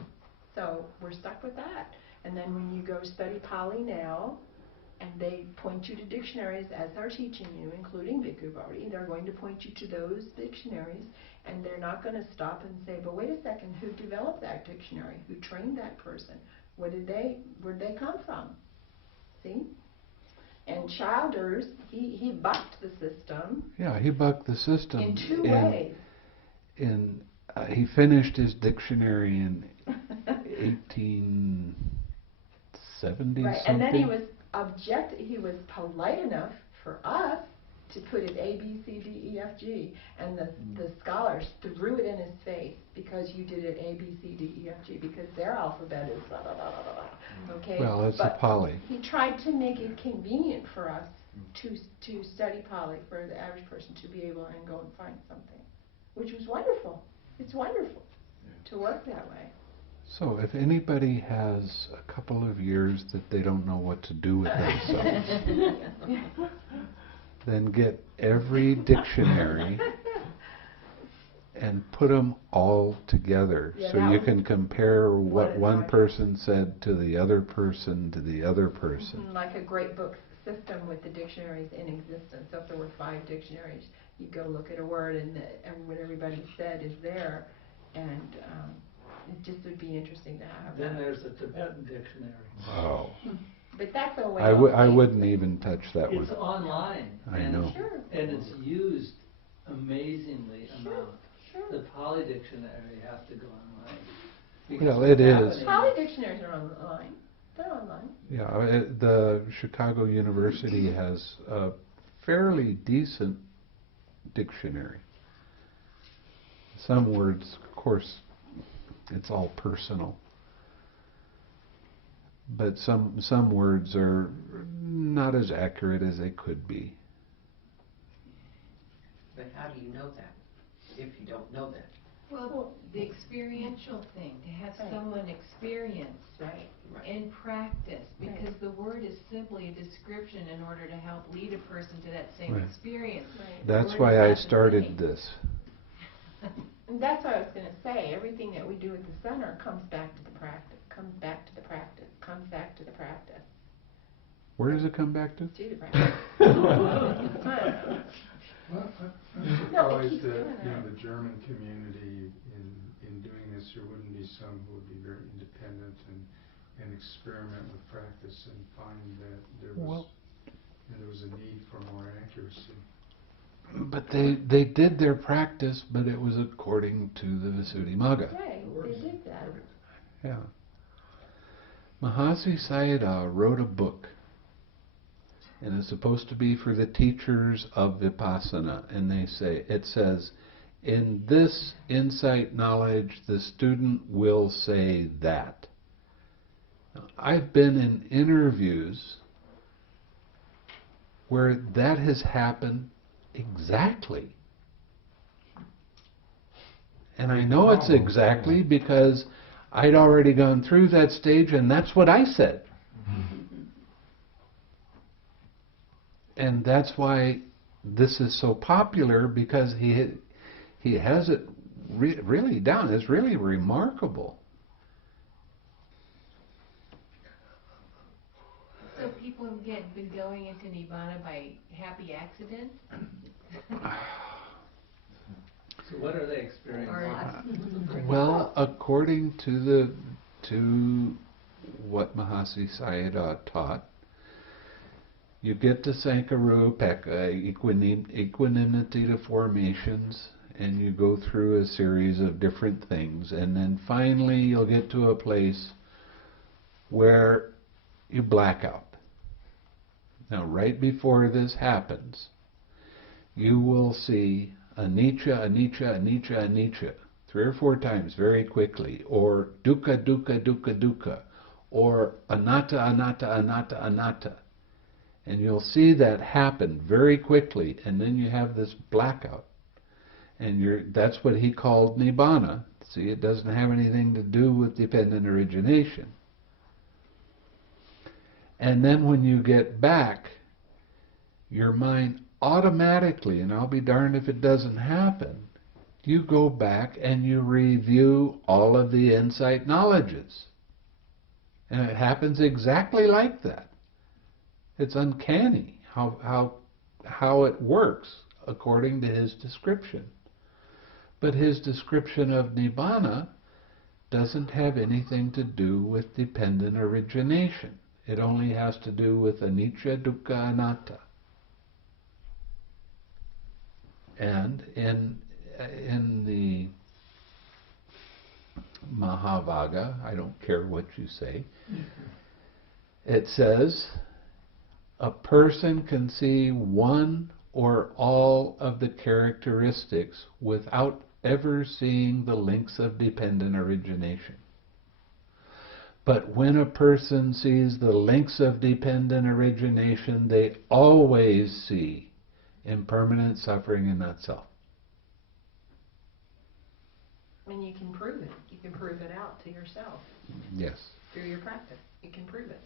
So we're stuck with that. And then when you go study Pali now, and they point you to dictionaries as they're teaching you, including Bhikkhu Bodhi, they're going to point you to those dictionaries, and they're not going to stop and say, but wait a second, who developed that dictionary? Who trained that person? Where did they come from? See? And Childers, he bucked the system. Yeah, he bucked the system. In 2 ways. He finished his dictionary in 1870 right, something. and then he was polite enough for us to put it A, B, C, D, E, F, G, and the scholars threw it in his face because you did it A, B, C, D, E, F, G, because their alphabet is blah, blah, blah, blah, blah. Okay? Well, it's a Pali. He tried to make it convenient for us to study Pali, for the average person to be able and go and find something, which was wonderful. It's wonderful to work that way. So if anybody has a couple of years that they don't know what to do with themselves, then get every dictionary and put them all together, so you can compare what one person said to the other person to the other person. Like a great book system with the dictionaries in existence. So if there were 5 dictionaries, you go look at a word and what everybody said is there, and it just would be interesting to have. Then there's the Tibetan dictionary. Oh. But that's a way. I wouldn't even touch that one. It's online. I know. Sure. And it's used amazingly amount. Sure. The Pali dictionary has to go online. Well, it is. Pali dictionaries are online. They're online. Yeah, the Chicago University has a fairly decent dictionary. Some words, of course, it's all personal. But some words are not as accurate as they could be. But how do you know that if you don't know that? Well, the experiential thing, to have Right. someone experience Right. and practice, because the word is simply a description in order to help lead a person to that same Right. experience. Right. That's Word is why not I the started same. this. And that's what I was going to say. Everything that we do at the center comes back to the practice, comes back to the practice, comes back to the practice. Where does it come back to? To the practice. Well, I'm No, it surprised keeps that, doing that. the German community in doing this, there wouldn't be some who would be very independent and experiment with practice and find that there was, there was a need for more accuracy. But they did their practice, but it was according to the Visuddhimagga. Right, they did that. Yeah. Mahasi Sayadaw wrote a book, and it's supposed to be for the teachers of Vipassana, and it says, in this insight knowledge, the student will say that. Now, I've been in interviews where that has happened exactly. And I know it's exactly because I'd already gone through that stage, and that's what I said. And that's why this is so popular, because he has it really down. It's really remarkable. So people been going into Nibbana by happy accident? So what are they experiencing? Well, according to what Mahasi Sayadaw taught, you get to Sankarupeka, equanimity to formations, and you go through a series of different things, and then finally you'll get to a place where you black out. Now, right before this happens, you will see anicca, anicca, anicca, anicca 3 or 4 times very quickly, or dukkha, dukkha, dukkha, dukkha, or anatta, anatta, anatta, anatta. And you'll see that happen very quickly, and then you have this blackout. And that's what he called Nibbana. See, it doesn't have anything to do with dependent origination. And then when you get back, your mind automatically, and I'll be darned if it doesn't happen, you go back and you review all of the insight knowledges. And it happens exactly like that. It's uncanny how it works according to his description. But his description of Nibbana doesn't have anything to do with dependent origination. It only has to do with anicca, dukkha, anatta. And in the Mahavagga, I don't care what you say, it says, a person can see one or all of the characteristics without ever seeing the links of dependent origination. But when a person sees the links of dependent origination, they always see impermanent suffering in that self. And you can prove it. You can prove it out to yourself Yes. through your practice. You can prove it.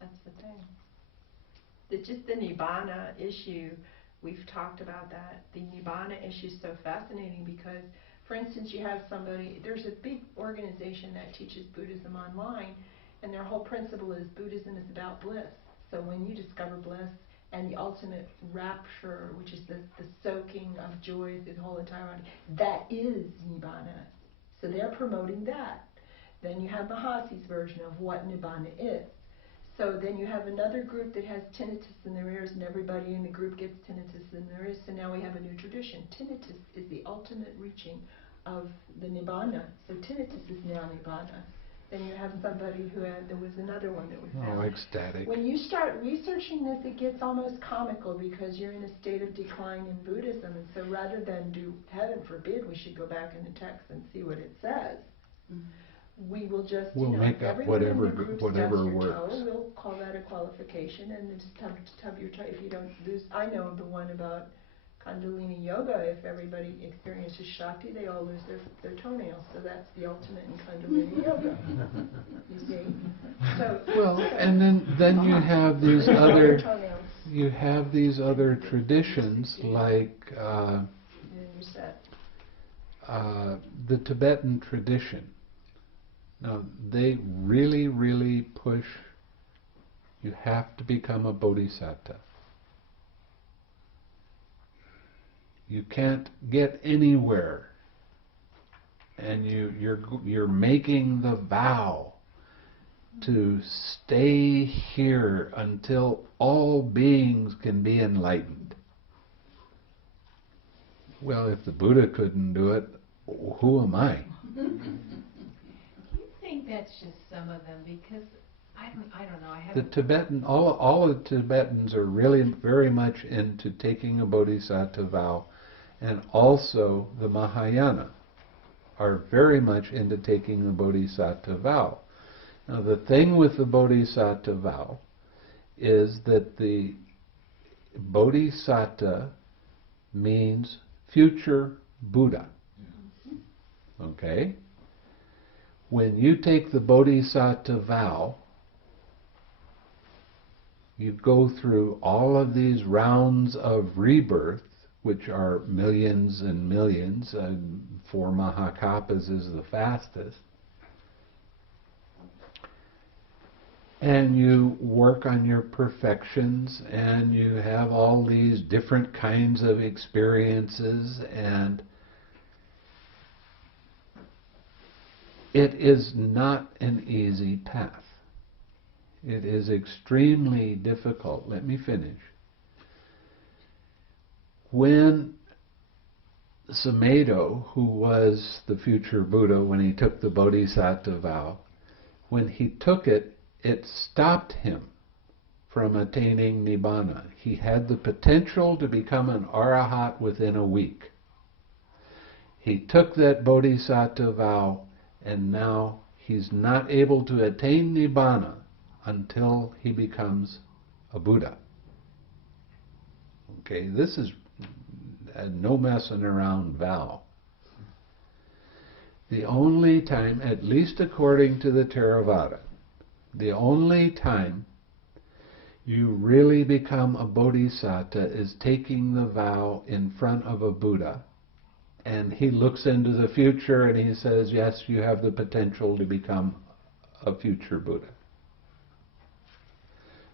That's the thing. Just the Nibbana issue, we've talked about that. The Nibbana issue is so fascinating because, for instance, you have somebody, there's a big organization that teaches Buddhism online, and their whole principle is Buddhism is about bliss. So when you discover bliss and the ultimate rapture, which is the soaking of joy through the whole entire body, that is Nibbana. So they're promoting that. Then you have Mahasi's version of what Nibbana is. So then you have another group that has tinnitus in their ears, and everybody in the group gets tinnitus in their ears. So now we have a new tradition. Tinnitus is the ultimate reaching of the Nibbana. So tinnitus is now Nibbana. Then you have somebody there was another one that was found. Oh, ecstatic. When you start researching this, it gets almost comical because you're in a state of decline in Buddhism. And so rather than do, heaven forbid, we should go back in the text and see what it says. Mm-hmm. We will just, we'll make up whatever works. We'll call that a qualification and just tub your toe. If you don't lose, I know the one about Kundalini yoga, if everybody experiences Shakti, they all lose their toenails. So that's the ultimate in Kundalini yoga. You see? So, Well, and then you have these other toenails. traditions like And you said, the Tibetan tradition. Now, they really, really push, you have to become a bodhisattva. You can't get anywhere, and you're making the vow to stay here until all beings can be enlightened. Well, if the Buddha couldn't do it, who am I? Do you think that's just some of them? Because I don't know. I The haven't. Tibetan, all the Tibetans are really very much into taking a bodhisattva vow, and also the Mahayana are very much into taking the bodhisattva vow. Now, the thing with the bodhisattva vow is that the bodhisattva means future Buddha. Okay? When you take the bodhisattva vow, you go through all of these rounds of rebirth, which are millions and millions, and 4 Mahakapas is the fastest. And you work on your perfections, and you have all these different kinds of experiences, and it is not an easy path. It is extremely difficult. Let me finish. When Sumedho, who was the future Buddha when he took the bodhisattva vow, when he took it, it stopped him from attaining Nibbana. He had the potential to become an Arahat within a week. He took that bodhisattva vow, and now he's not able to attain Nibbana until he becomes a Buddha. Okay, this is a no messing around vow. The only time, at least according to the Theravada, the only time you really become a bodhisattva is taking the vow in front of a Buddha, and he looks into the future and he says, yes, you have the potential to become a future Buddha.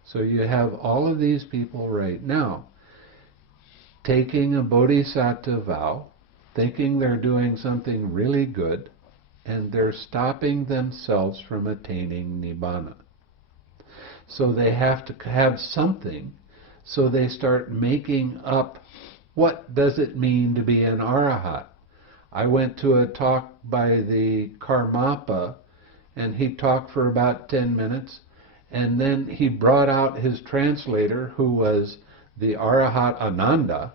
So you have all of these people right now taking a bodhisattva vow, thinking they're doing something really good, and they're stopping themselves from attaining Nibbana. So they have to have something, so they start making up, what does it mean to be an Arahat? I went to a talk by the Karmapa, and he talked for about 10 minutes, and then he brought out his translator, who was the Arahat Ānanda,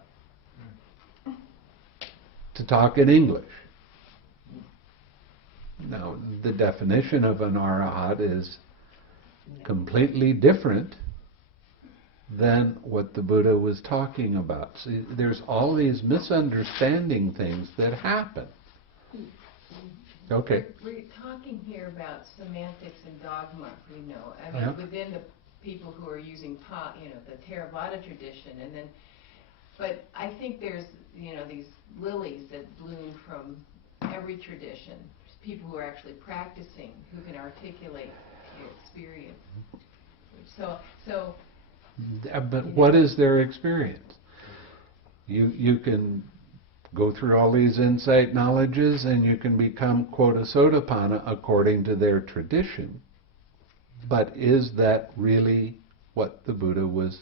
to talk in English. Now, the definition of an Arahat is completely different than what the Buddha was talking about. See, there's all these misunderstanding things that happen. Okay. We're talking here about semantics and dogma, you know. I mean, Yeah. within the people who are using, the Theravada tradition, and then, but I think there's, these lilies that bloom from every tradition. There's people who are actually practicing, who can articulate your experience. So. But what is their experience? You can go through all these insight knowledges and you can become, quote, a Sotapanna according to their tradition. But is that really what the Buddha was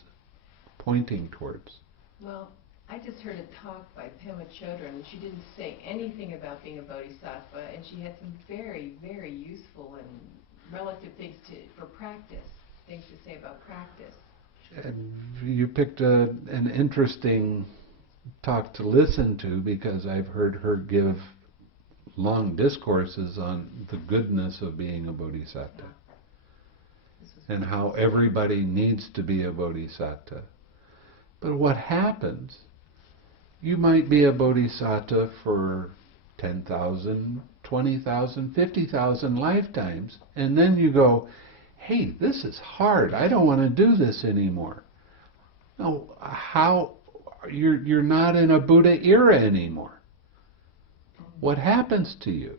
pointing towards? Well, I just heard a talk by Pema Chodron, and she didn't say anything about being a bodhisattva, and she had some very, very useful and relative things for practice, things to say about practice. And you picked an interesting talk to listen to, because I've heard her give long discourses on the goodness of being a bodhisattva and how everybody needs to be a bodhisattva. But what happens You might be a bodhisattva for 10,000, 20,000, 50,000 lifetimes, and then you go, hey, this is hard. I don't want to do this anymore. No, how? You're not in a Buddha era anymore. What happens to you?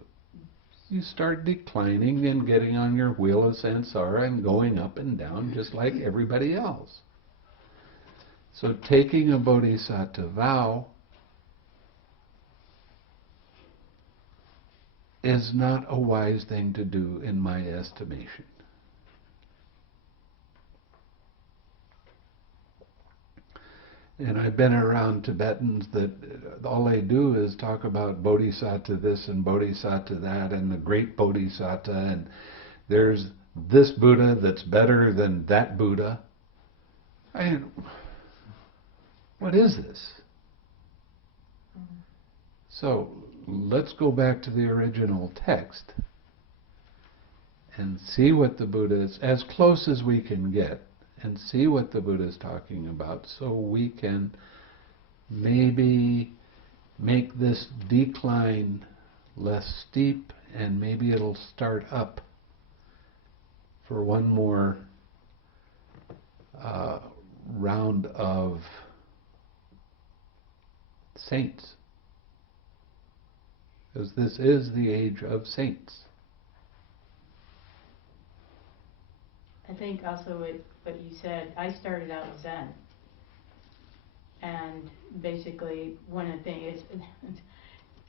You start declining and getting on your wheel of samsara and going up and down just like everybody else. So taking a bodhisattva vow is not a wise thing to do in my estimation. And I've been around Tibetans that all they do is talk about bodhisattva this and bodhisattva that and the great bodhisattva and there's this Buddha that's better than that Buddha. What is this? So let's go back to the original text and see what the Buddha is, as close as we can get, and see what the Buddha is talking about so we can maybe make this decline less steep and maybe it'll start up for one more round of saints. Because this is the age of saints. I think also what you said, I started out Zen. And basically one of the things is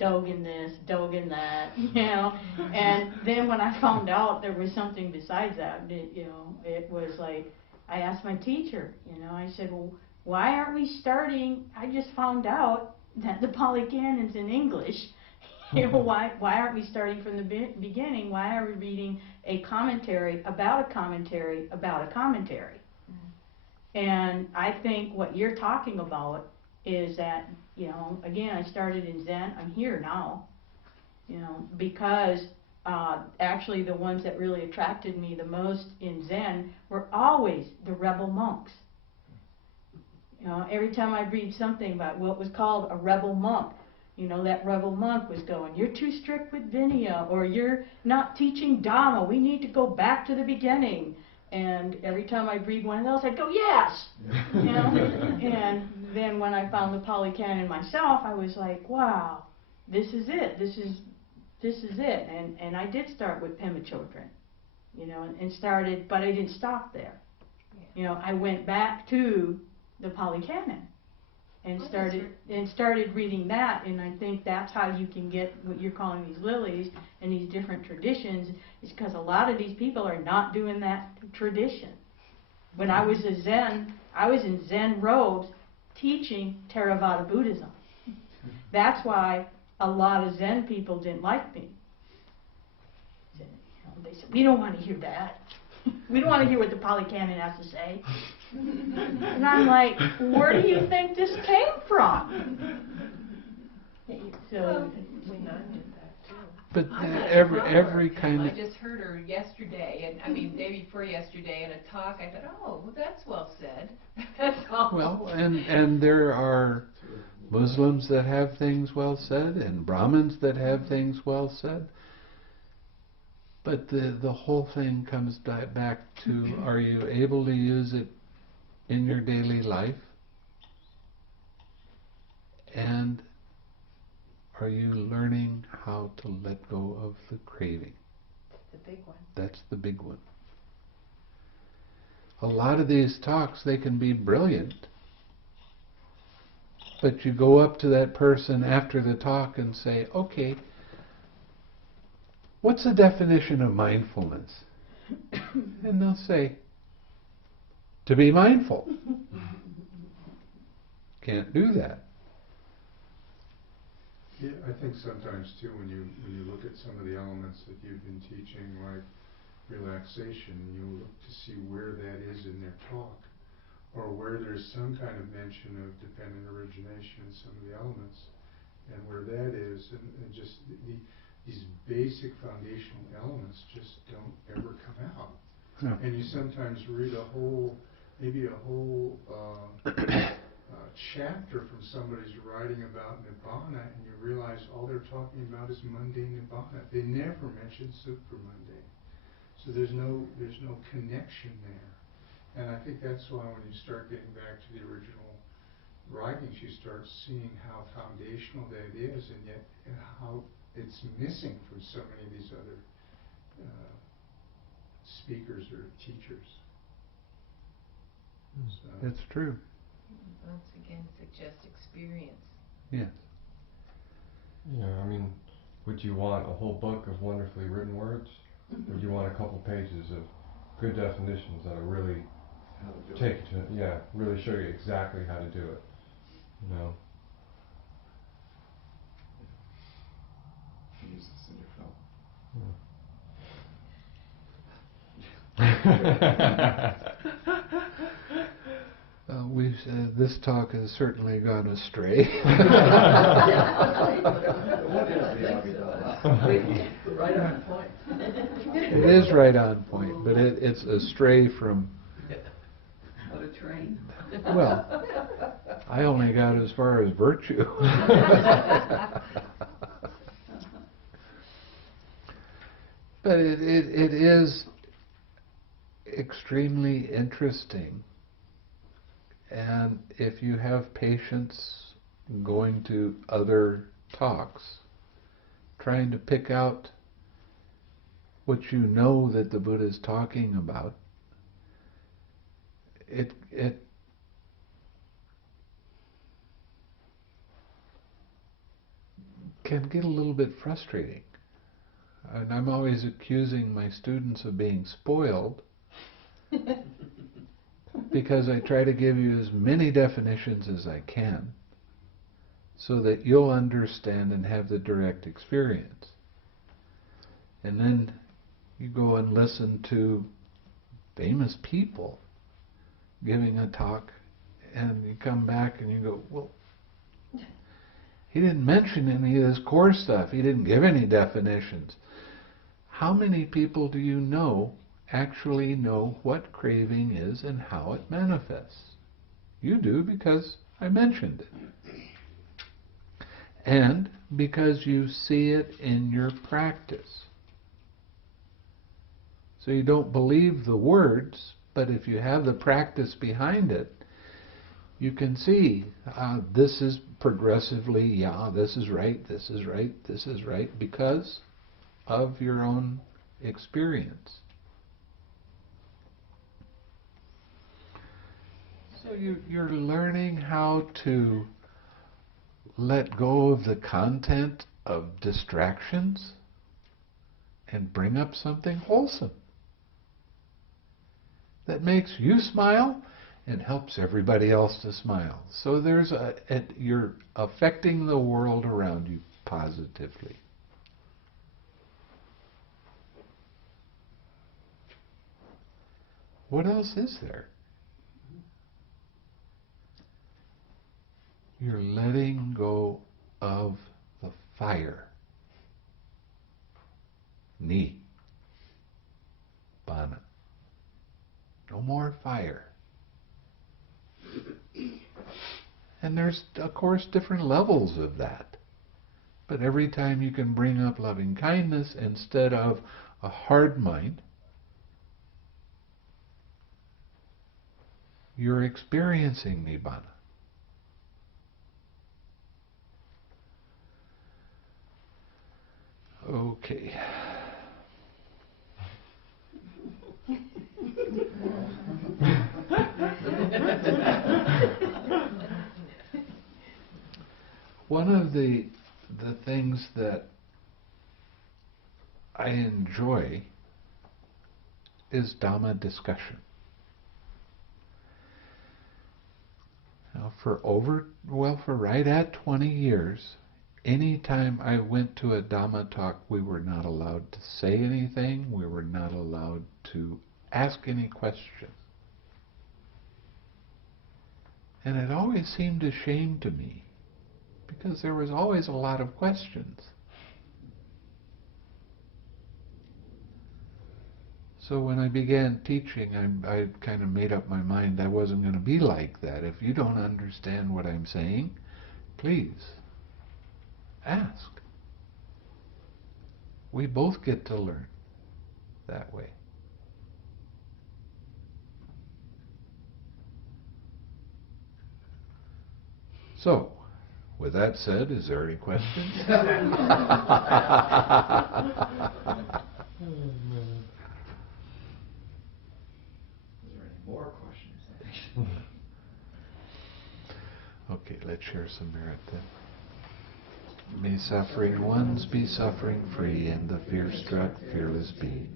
Dogen this, Dogen that, you know. And then when I found out there was something besides that, it was like, I asked my teacher, I said, well, why aren't we starting, I just found out that the Pali Canon's in English. Why aren't we starting from the beginning? Why are we reading a commentary about a commentary about a commentary? And I think what you're talking about is that, again, I started in Zen. I'm here now, because actually the ones that really attracted me the most in Zen were always the rebel monks. Every time I read something about what was called a rebel monk, that rebel monk was going, you're too strict with Vinaya, or you're not teaching Dhamma, we need to go back to the beginning. And every time I read one of those, I'd go, yes! And then when I found the Pali Canon myself, I was like, wow, this is it, this is it. And I did start with Pema Chodron, and started, but I didn't stop there. I went back to the Pali Canon. And started reading that, and I think that's how you can get what you're calling these lilies and these different traditions, is because a lot of these people are not doing that tradition. When I was in Zen robes teaching Theravada Buddhism. That's why a lot of Zen people didn't like me. They said, we don't want to hear that. We don't want to hear what the Pali Canon has to say. And I'm like, where do you think this came from? So None did that too. But I'm not every a kind I of... just heard her yesterday, and day before yesterday in a talk. I thought, oh, well, that's well said. That's all. Well, and there are Muslims that have things well said, and Brahmins that have things well said. But the whole thing comes back to, are you able to use it in your daily life? And are you learning how to let go of the craving? The big one. That's the big one. A lot of these talks, they can be brilliant, but you go up to that person after the talk and say, okay, what's the definition of mindfulness? And they'll say, to be mindful. Can't do that. Yeah, I think sometimes too, when you look at some of the elements that you've been teaching, like relaxation, you look to see where that is in their talk, or where there's some kind of mention of dependent origination in some of the elements, and where that is, and just these basic foundational elements just don't ever come out. And you sometimes read maybe a whole chapter from somebody's writing about Nibbana, and you realize all they're talking about is mundane Nibbana. They never mention supramundane. So there's no connection there. And I think that's why when you start getting back to the original writings, you start seeing how foundational that is, and yet how it's missing from so many of these other speakers or teachers. So. That's true. Once again, suggest experience. Yes. Yeah, I mean, would you want a whole book of wonderfully written words? Would you want a couple pages of good definitions that'll really How to do take it. you to, really show you exactly how to do it? You know? Use this in your film. This talk has certainly gone astray. Right on point. It is right on point, but it's astray from. How to train. Well, I only got as far as virtue. But it is extremely interesting. And if you have patience going to other talks, trying to pick out what you know that the Buddha is talking about, it can get a little bit frustrating. And I'm always accusing my students of being spoiled because I try to give you as many definitions as I can so that you'll understand and have the direct experience. And then you go and listen to famous people giving a talk, and you come back and you go, well, he didn't mention any of this core stuff. He didn't give any definitions. How many people do you know actually know what craving is and how it manifests? You do, because I mentioned it. And because you see it in your practice. So you don't believe the words, but if you have the practice behind it, you can see this is progressively, this is right, this is right, this is right, because of your own experience. So you're learning how to let go of the content of distractions and bring up something wholesome that makes you smile and helps everybody else to smile. So you're affecting the world around you positively. What else is there? You're letting go of the fire. Ni. Bana. No more fire. And there's, of course, different levels of that. But every time you can bring up loving kindness instead of a hard mind, you're experiencing Nibbana. Okay. One of the things that I enjoy is Dhamma discussion. Now, for right at 20 years, anytime I went to a Dhamma talk, we were not allowed to say anything. We were not allowed to ask any questions. And it always seemed a shame to me, because there was always a lot of questions. So when I began teaching, I kind of made up my mind I wasn't going to be like that. If you don't understand what I'm saying, please ask. We both get to learn that way. So, with that said, is there any questions? Is there any more questions? Okay, let's share some merit then. May suffering ones be suffering free, and the fear-struck fearless be.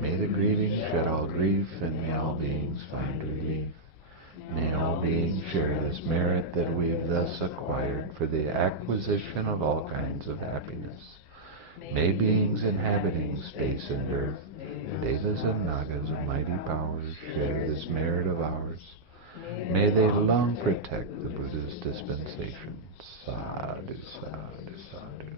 May the grieving shed all grief, and may all beings find relief. May all beings share this merit that we've thus acquired for the acquisition of all kinds of happiness. May beings inhabiting space and earth, devas and nagas of mighty powers, share this merit of ours. May they long protect the Buddha's dispensation. Sadhu, sadhu, sadhu.